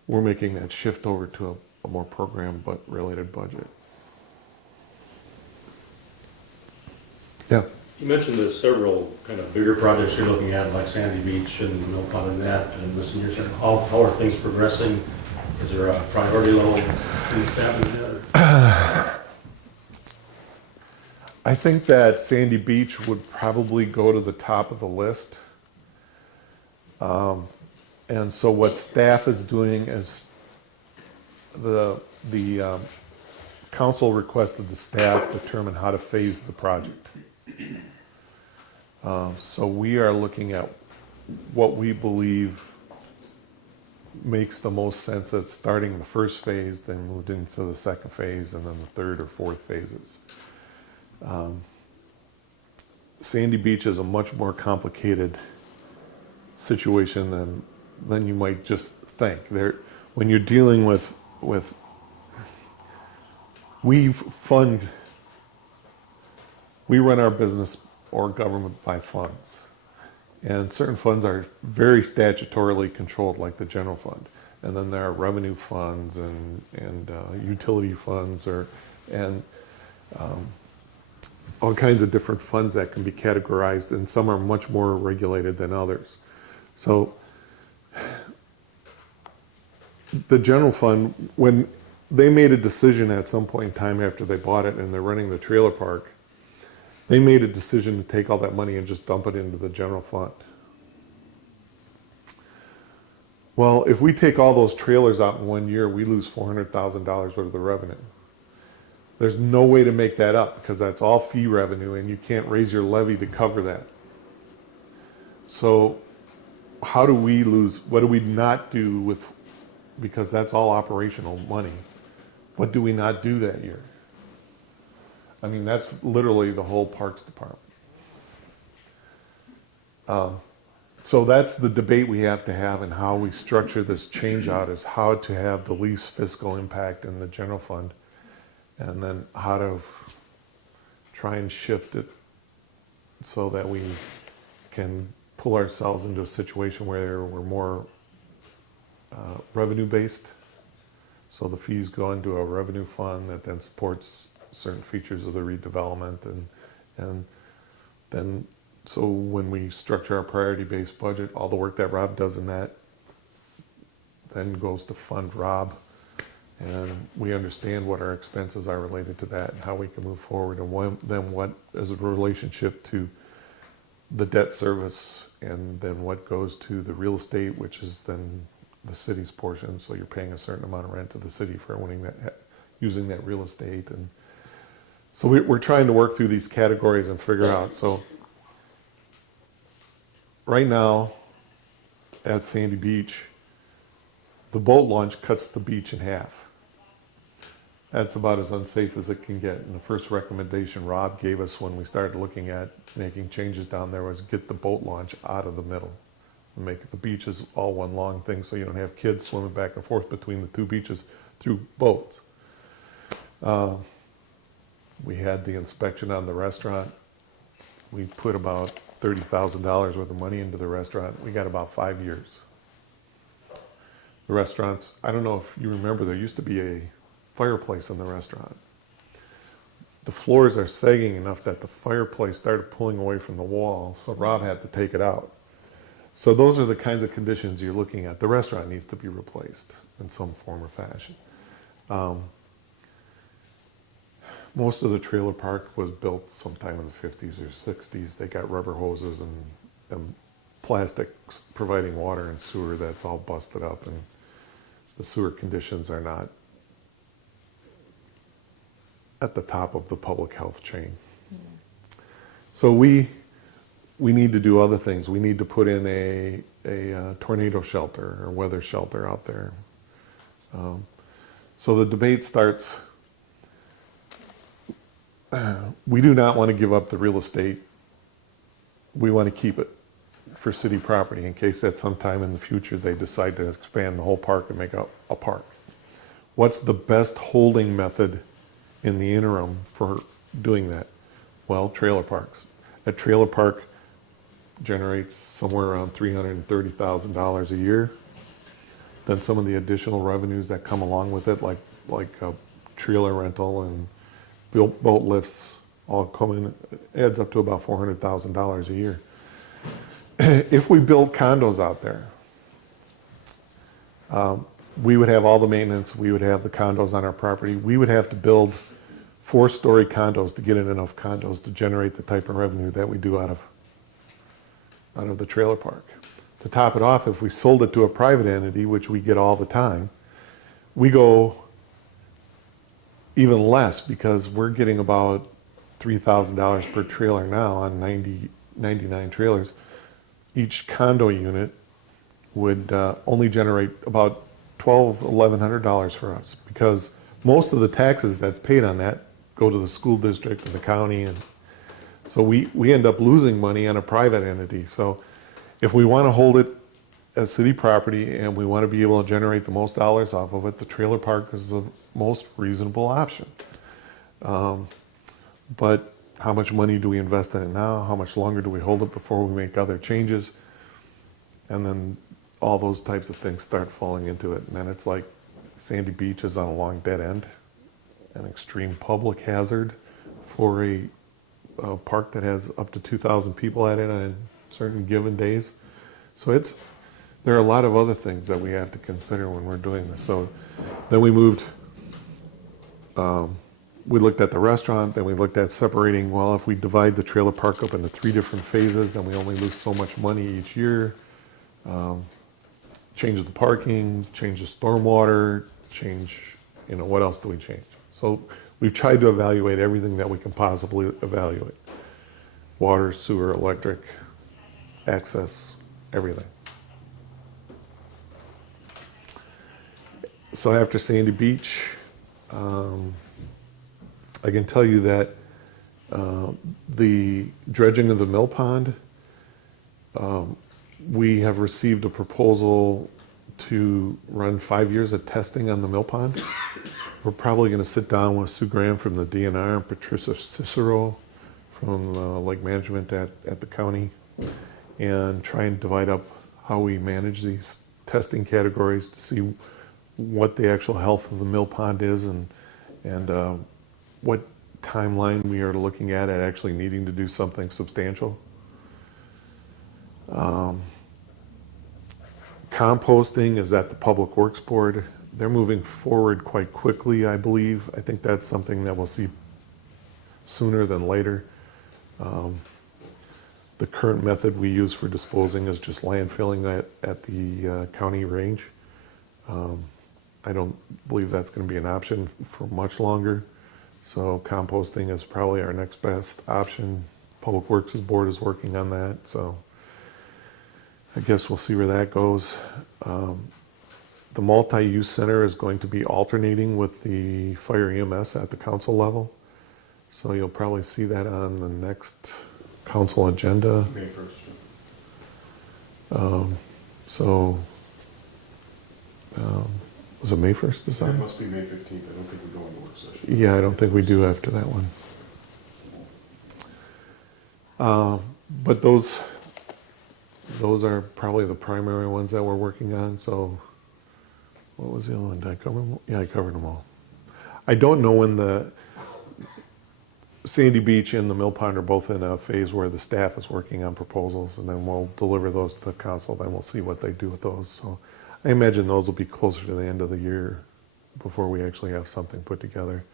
we're making that shift over to a more program but related budget. Yeah. You mentioned there's several kind of bigger projects you're looking at, like Sandy Beach and no pun in that, and this, and you're saying, how are things progressing? Is there a priority level in the staffing yet? I think that Sandy Beach would probably go to the top of the list. And so what staff is doing is the council requested the staff determine how to phase the project. So we are looking at what we believe makes the most sense at starting the first phase, then moved into the second phase, and then the third or fourth phases. Sandy Beach is a much more complicated situation than you might just think. When you're dealing with we run our business or government by funds. And certain funds are very statutorily controlled, like the general fund. And then there are revenue funds and utility funds and all kinds of different funds that can be categorized, and some are much more regulated than others. So the general fund, when they made a decision at some point in time after they bought it and they're running the trailer park, they made a decision to take all that money and just dump it into the general fund. Well, if we take all those trailers out in 1 year, we lose $400,000 worth of the revenue. There's no way to make that up because that's all fee revenue and you can't raise your levy to cover that. So how do we lose, what do we not do with, because that's all operational money, what do we not do that year? I mean, that's literally the whole Parks Department. So that's the debate we have to have, and how we structure this change out is how to have the least fiscal impact in the general fund, and then how to try and shift it so that we can pull ourselves into a situation where we're more revenue-based. So the fees go into a revenue fund that then supports certain features of the redevelopment, and then, so when we structure our priority-based budget, all the work that Rob does in that then goes to fund Rob, and we understand what our expenses are related to that and how we can move forward, and then what is a relationship to the debt service, and then what goes to the real estate, which is then the city's portion. So you're paying a certain amount of rent to the city for owning that, using that real estate, and so we're trying to work through these categories and figure out. So right now at Sandy Beach, the boat launch cuts the beach in half. That's about as unsafe as it can get. And the first recommendation Rob gave us when we started looking at making changes down there was get the boat launch out of the middle and make the beaches all one long thing, so you don't have kids swimming back and forth between the two beaches through boats. We had the inspection on the restaurant. We put about $30,000 worth of money into the restaurant. We got about 5 years. The restaurants, I don't know if you remember, there used to be a fireplace in the restaurant. The floors are sagging enough that the fireplace started pulling away from the wall, so Rob had to take it out. So those are the kinds of conditions you're looking at. The restaurant needs to be replaced in some form or fashion. Most of the trailer park was built sometime in the 50s or 60s. They got rubber hoses and plastics providing water and sewer that's all busted up, and the sewer conditions are not at the top of the public health chain. So we need to do other things. We need to put in a tornado shelter or weather shelter out there. So the debate starts. We do not want to give up the real estate. We want to keep it for city property in case at some time in the future they decide to expand the whole park and make a park. What's the best holding method in the interim for doing that? Well, trailer parks. A trailer park generates somewhere around $330,000 a year. Then some of the additional revenues that come along with it, like trailer rental and boat lifts, all come in, adds up to about $400,000 a year. If we build condos out there, we would have all the maintenance, we would have the condos on our property. We would have to build 4-story condos to get in enough condos to generate the type of revenue that we do out of the trailer park. To top it off, if we sold it to a private entity, which we get all the time, we go even less, because we're getting about $3,000 per trailer now on 99 trailers. Each condo unit would only generate about $1,100 for us, because most of the taxes that's paid on that go to the school district and the county, and so we end up losing money on a private entity. So if we want to hold it as city property and we want to be able to generate the most dollars off of it, the trailer park is the most reasonable option. But how much money do we invest in it now? How much longer do we hold it before we make other changes? And then all those types of things start falling into it. And then it's like Sandy Beach is on a long dead end, an extreme public hazard for a park that has up to 2,000 people at it on certain given days. So there are a lot of other things that we have to consider when we're doing this. So then we moved, we looked at the restaurant, then we looked at separating, well, if we divide the trailer park up into 3 different phases, then we only lose so much money each year. Change the parking, change the stormwater, change, what else do we change? So we've tried to evaluate everything that we can possibly evaluate. Water, sewer, electric, access, everything. So after Sandy Beach, I can tell you that the dredging of the mill pond, we have received a proposal to run 5 years of testing on the mill pond. We're probably going to sit down with Sue Graham from the DNR and Patricia Cicero from Lake Management at the county and try and divide up how we manage these testing categories to see what the actual health of the mill pond is and what timeline we are looking at actually needing to do something substantial. Composting is at the Public Works Board. They're moving forward quite quickly, I believe. I think that's something that we'll see sooner than later. The current method we use for disposing is just landfilling at the county range. I don't believe that's going to be an option for much longer. So composting is probably our next best option. Public Works Board is working on that, so I guess we'll see where that goes. The multi-use center is going to be alternating with the fire EMS at the council level. So you'll probably see that on the next council agenda. May 1st. Was it May 1st, It decide? must be May 15th. I don't think we go into work session. Yeah, I don't think we do after that one. But those are probably the primary ones that we're working on. So what was the other one? Did I cover them all? Yeah, I covered them all. I don't know when the Sandy Beach and the Mill Pond are both in a phase where the staff is working on proposals, and then we'll deliver those to the council. Then we'll see what they do with those. So I imagine those will be closer to the end of the year before we actually have something put together.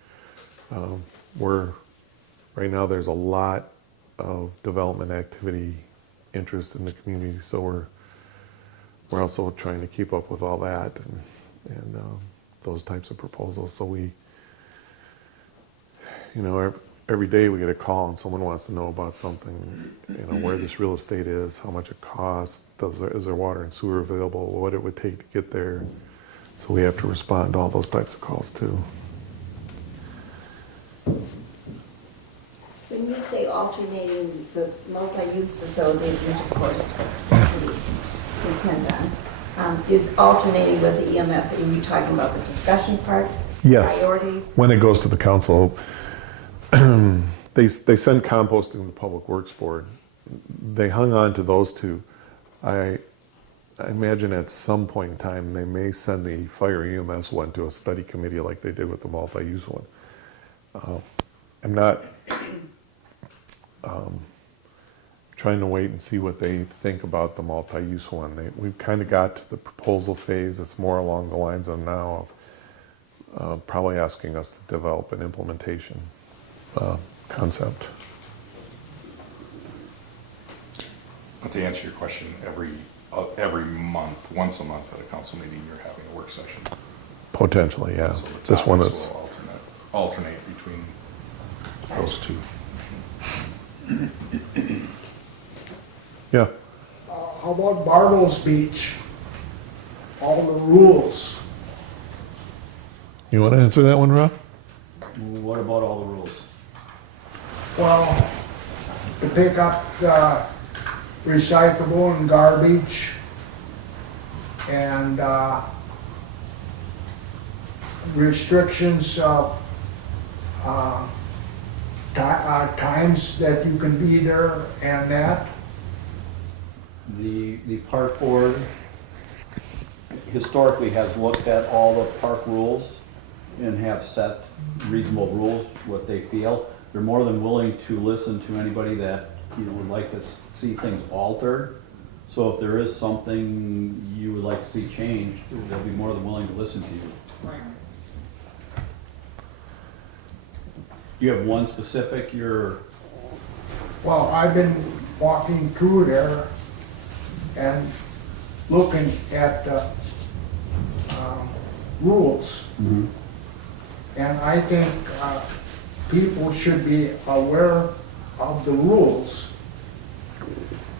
Right now there's a lot of development activity interest in the community, so we're also trying to keep up with all that and those types of proposals. So we, every day we get a call and someone wants to know about something, where this real estate is, how much it costs, is there water and sewer available, what it would take to get there. So we have to respond to all those types of calls too. When you say alternating the multi-use facility, which of course we intend on, is alternating with the EMS, are you talking about the discussion part? Yes. Priorities? When it goes to the council, they send composting to the Public Works Board. They hung on to those two. I imagine at some point in time they may send the fire EMS one to a study committee like they did with the multi-use one. I'm not trying to wait and see what they think about the multi-use one. We've kind of got to the proposal phase. It's more along the lines of now of probably asking us to develop an implementation concept. But to answer your question, every month, once a month at a council meeting, you're having a work session. Potentially, yeah. So the This one topics is, will alternate between those two. yeah. How about Bartles Beach? All the rules. You want to answer that one, Rob? What about all the rules? Well, to pick up recyclable and garbage and restrictions of times that you can be there and that. The park board historically has looked at all the park rules and have set reasonable rules, what they feel. They're more than willing to listen to anybody that would like to see things altered. So if there is something you would like to see changed, they'll be more than willing to listen to you. You have one specific Well, I've been walking through there and looking at the rules. Mhm. And I think people should be aware of the rules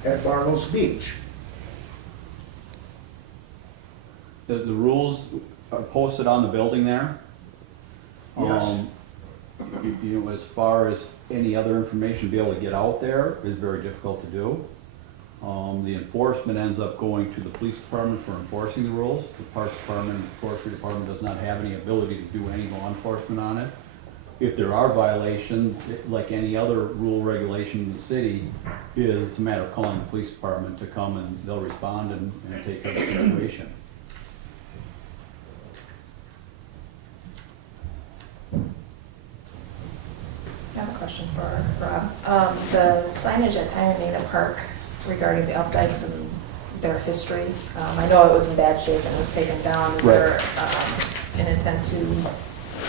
at Bartles Beach. The rules are posted on the building there. Yes. As far as any other information to be able to get out there is very difficult to do. The enforcement ends up going to the police department for enforcing the rules. The parks department and forestry department does not have any ability to do any law enforcement on it. If there are violations, like any other rule regulation in the city, it's a matter of calling the police department to come and they'll respond and take care of the situation. question for Rob. The signage at Tyranena Park regarding the updikes and their history, I know it was in bad shape and was taken down. Is there an intent to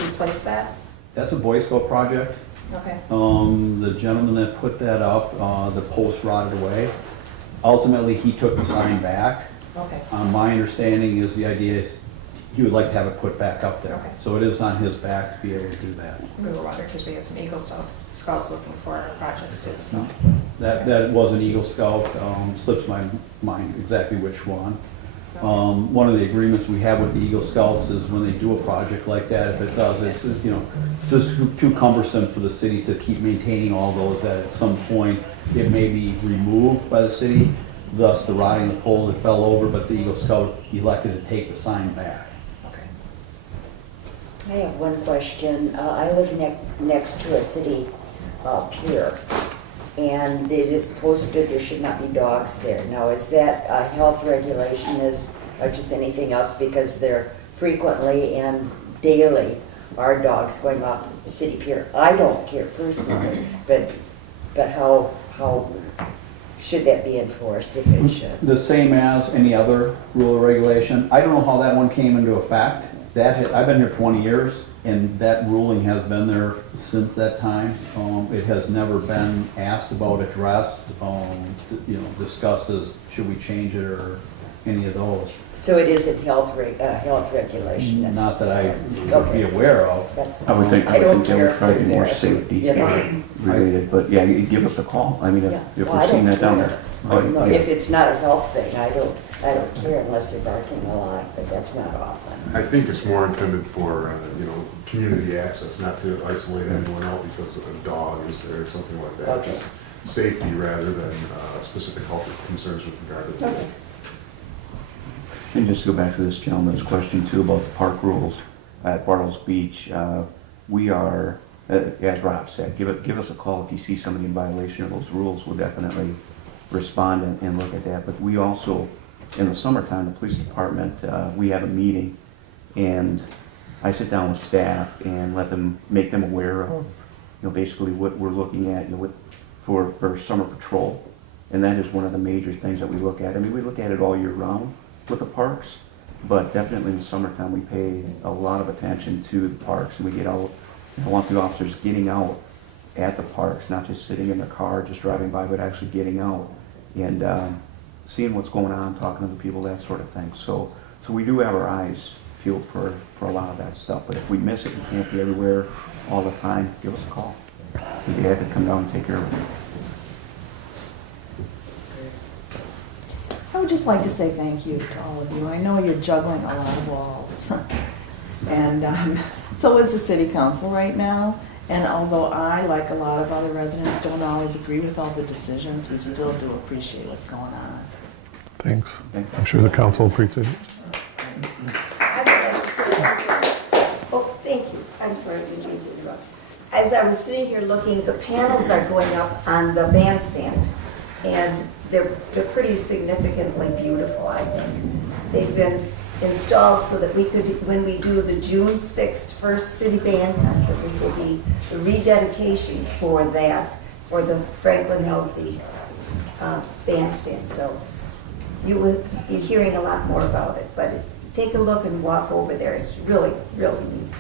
replace that? That's a Boy Scout project. Okay. The gentleman that put that up, the post rotted away. Ultimately, he took the sign back. Okay. My understanding is the idea is he would like to have it put back up there. Okay. So it is on his back to be able to do that. We were wondering because we had some Eagle Scouts looking for projects too, so. That was an Eagle Scout, slips my mind exactly which one. One of the agreements we have with the Eagle Scouts is when they do a project like that, if it does, it's, just too cumbersome for the city to keep maintaining all those, that at some point it may be removed by the city, thus the rotting the poles that fell over, but the Eagle Scout elected to take the sign back. Okay. I have one question. I live next to a city pier, and it is posted there should not be dogs there. Now, is that a health regulation as much as anything else? Because there frequently and daily are dogs going off the city pier. I don't care personally, but how should that be enforced if it should? The same as any other rule or regulation. I don't know how that one came into effect. I've been here 20 years, and that ruling has been there since that time. It has never been asked about, addressed, discussed as should we change it or any of those. So it isn't health regulation necessarily? Not that I would be aware of. I would think I don't that would care try to if be they're more there. safety Yeah. related, but yeah, you give us a call. I mean, Yeah. if Well, I we're seeing don't that down care. there. No, Yeah. if it's not a health thing, I don't care unless they're barking a lot, but that's not often. I think it's more intended for, community access, not to isolate anyone out because a dog is there or something like that. Okay. Just safety rather than specific health concerns with regard to Okay. And just to go back to this gentleman's question too about the park rules at Bartels Beach, we are, as Rob said, give us a call if you see somebody in violation of those rules. We'll definitely respond and look at that. But we also, in the summertime, the police department, we have a meeting, and I sit down with staff and make them aware of, basically what we're looking at, for summer patrol. And that is one of the major things that we look at. I mean, we look at it all year round with the parks, but definitely in the summertime, we pay a lot of attention to the parks, and we get out, I want the officers getting out at the parks, not just sitting in the car, just driving by, but actually getting out and seeing what's going on, talking to the people, that sort of thing. So we do have our eyes peeled for a lot of that stuff, but if we miss it, we can't be everywhere all the time, give us a call. We'd be happy to come down and take care of it. I would just like to say thank you to all of you. I know you're juggling a lot of balls. And so is the city council right now. And although I, like a lot of other residents, don't always agree with all the decisions, we still do appreciate what's going on. Thanks. I'm sure the council appreciates it. I would like to say, oh, thank you. I'm sorry, I didn't mean to interrupt. As I was sitting here looking, the panels are going up on the bandstand, and they're pretty significantly beautiful, I think. They've been installed so that we could, when we do the June 6th first city band concert, which will be the rededication for that, for the Franklin Halsey bandstand. So you will be hearing a lot more about it, but take a look and walk over there. It's really, really neat.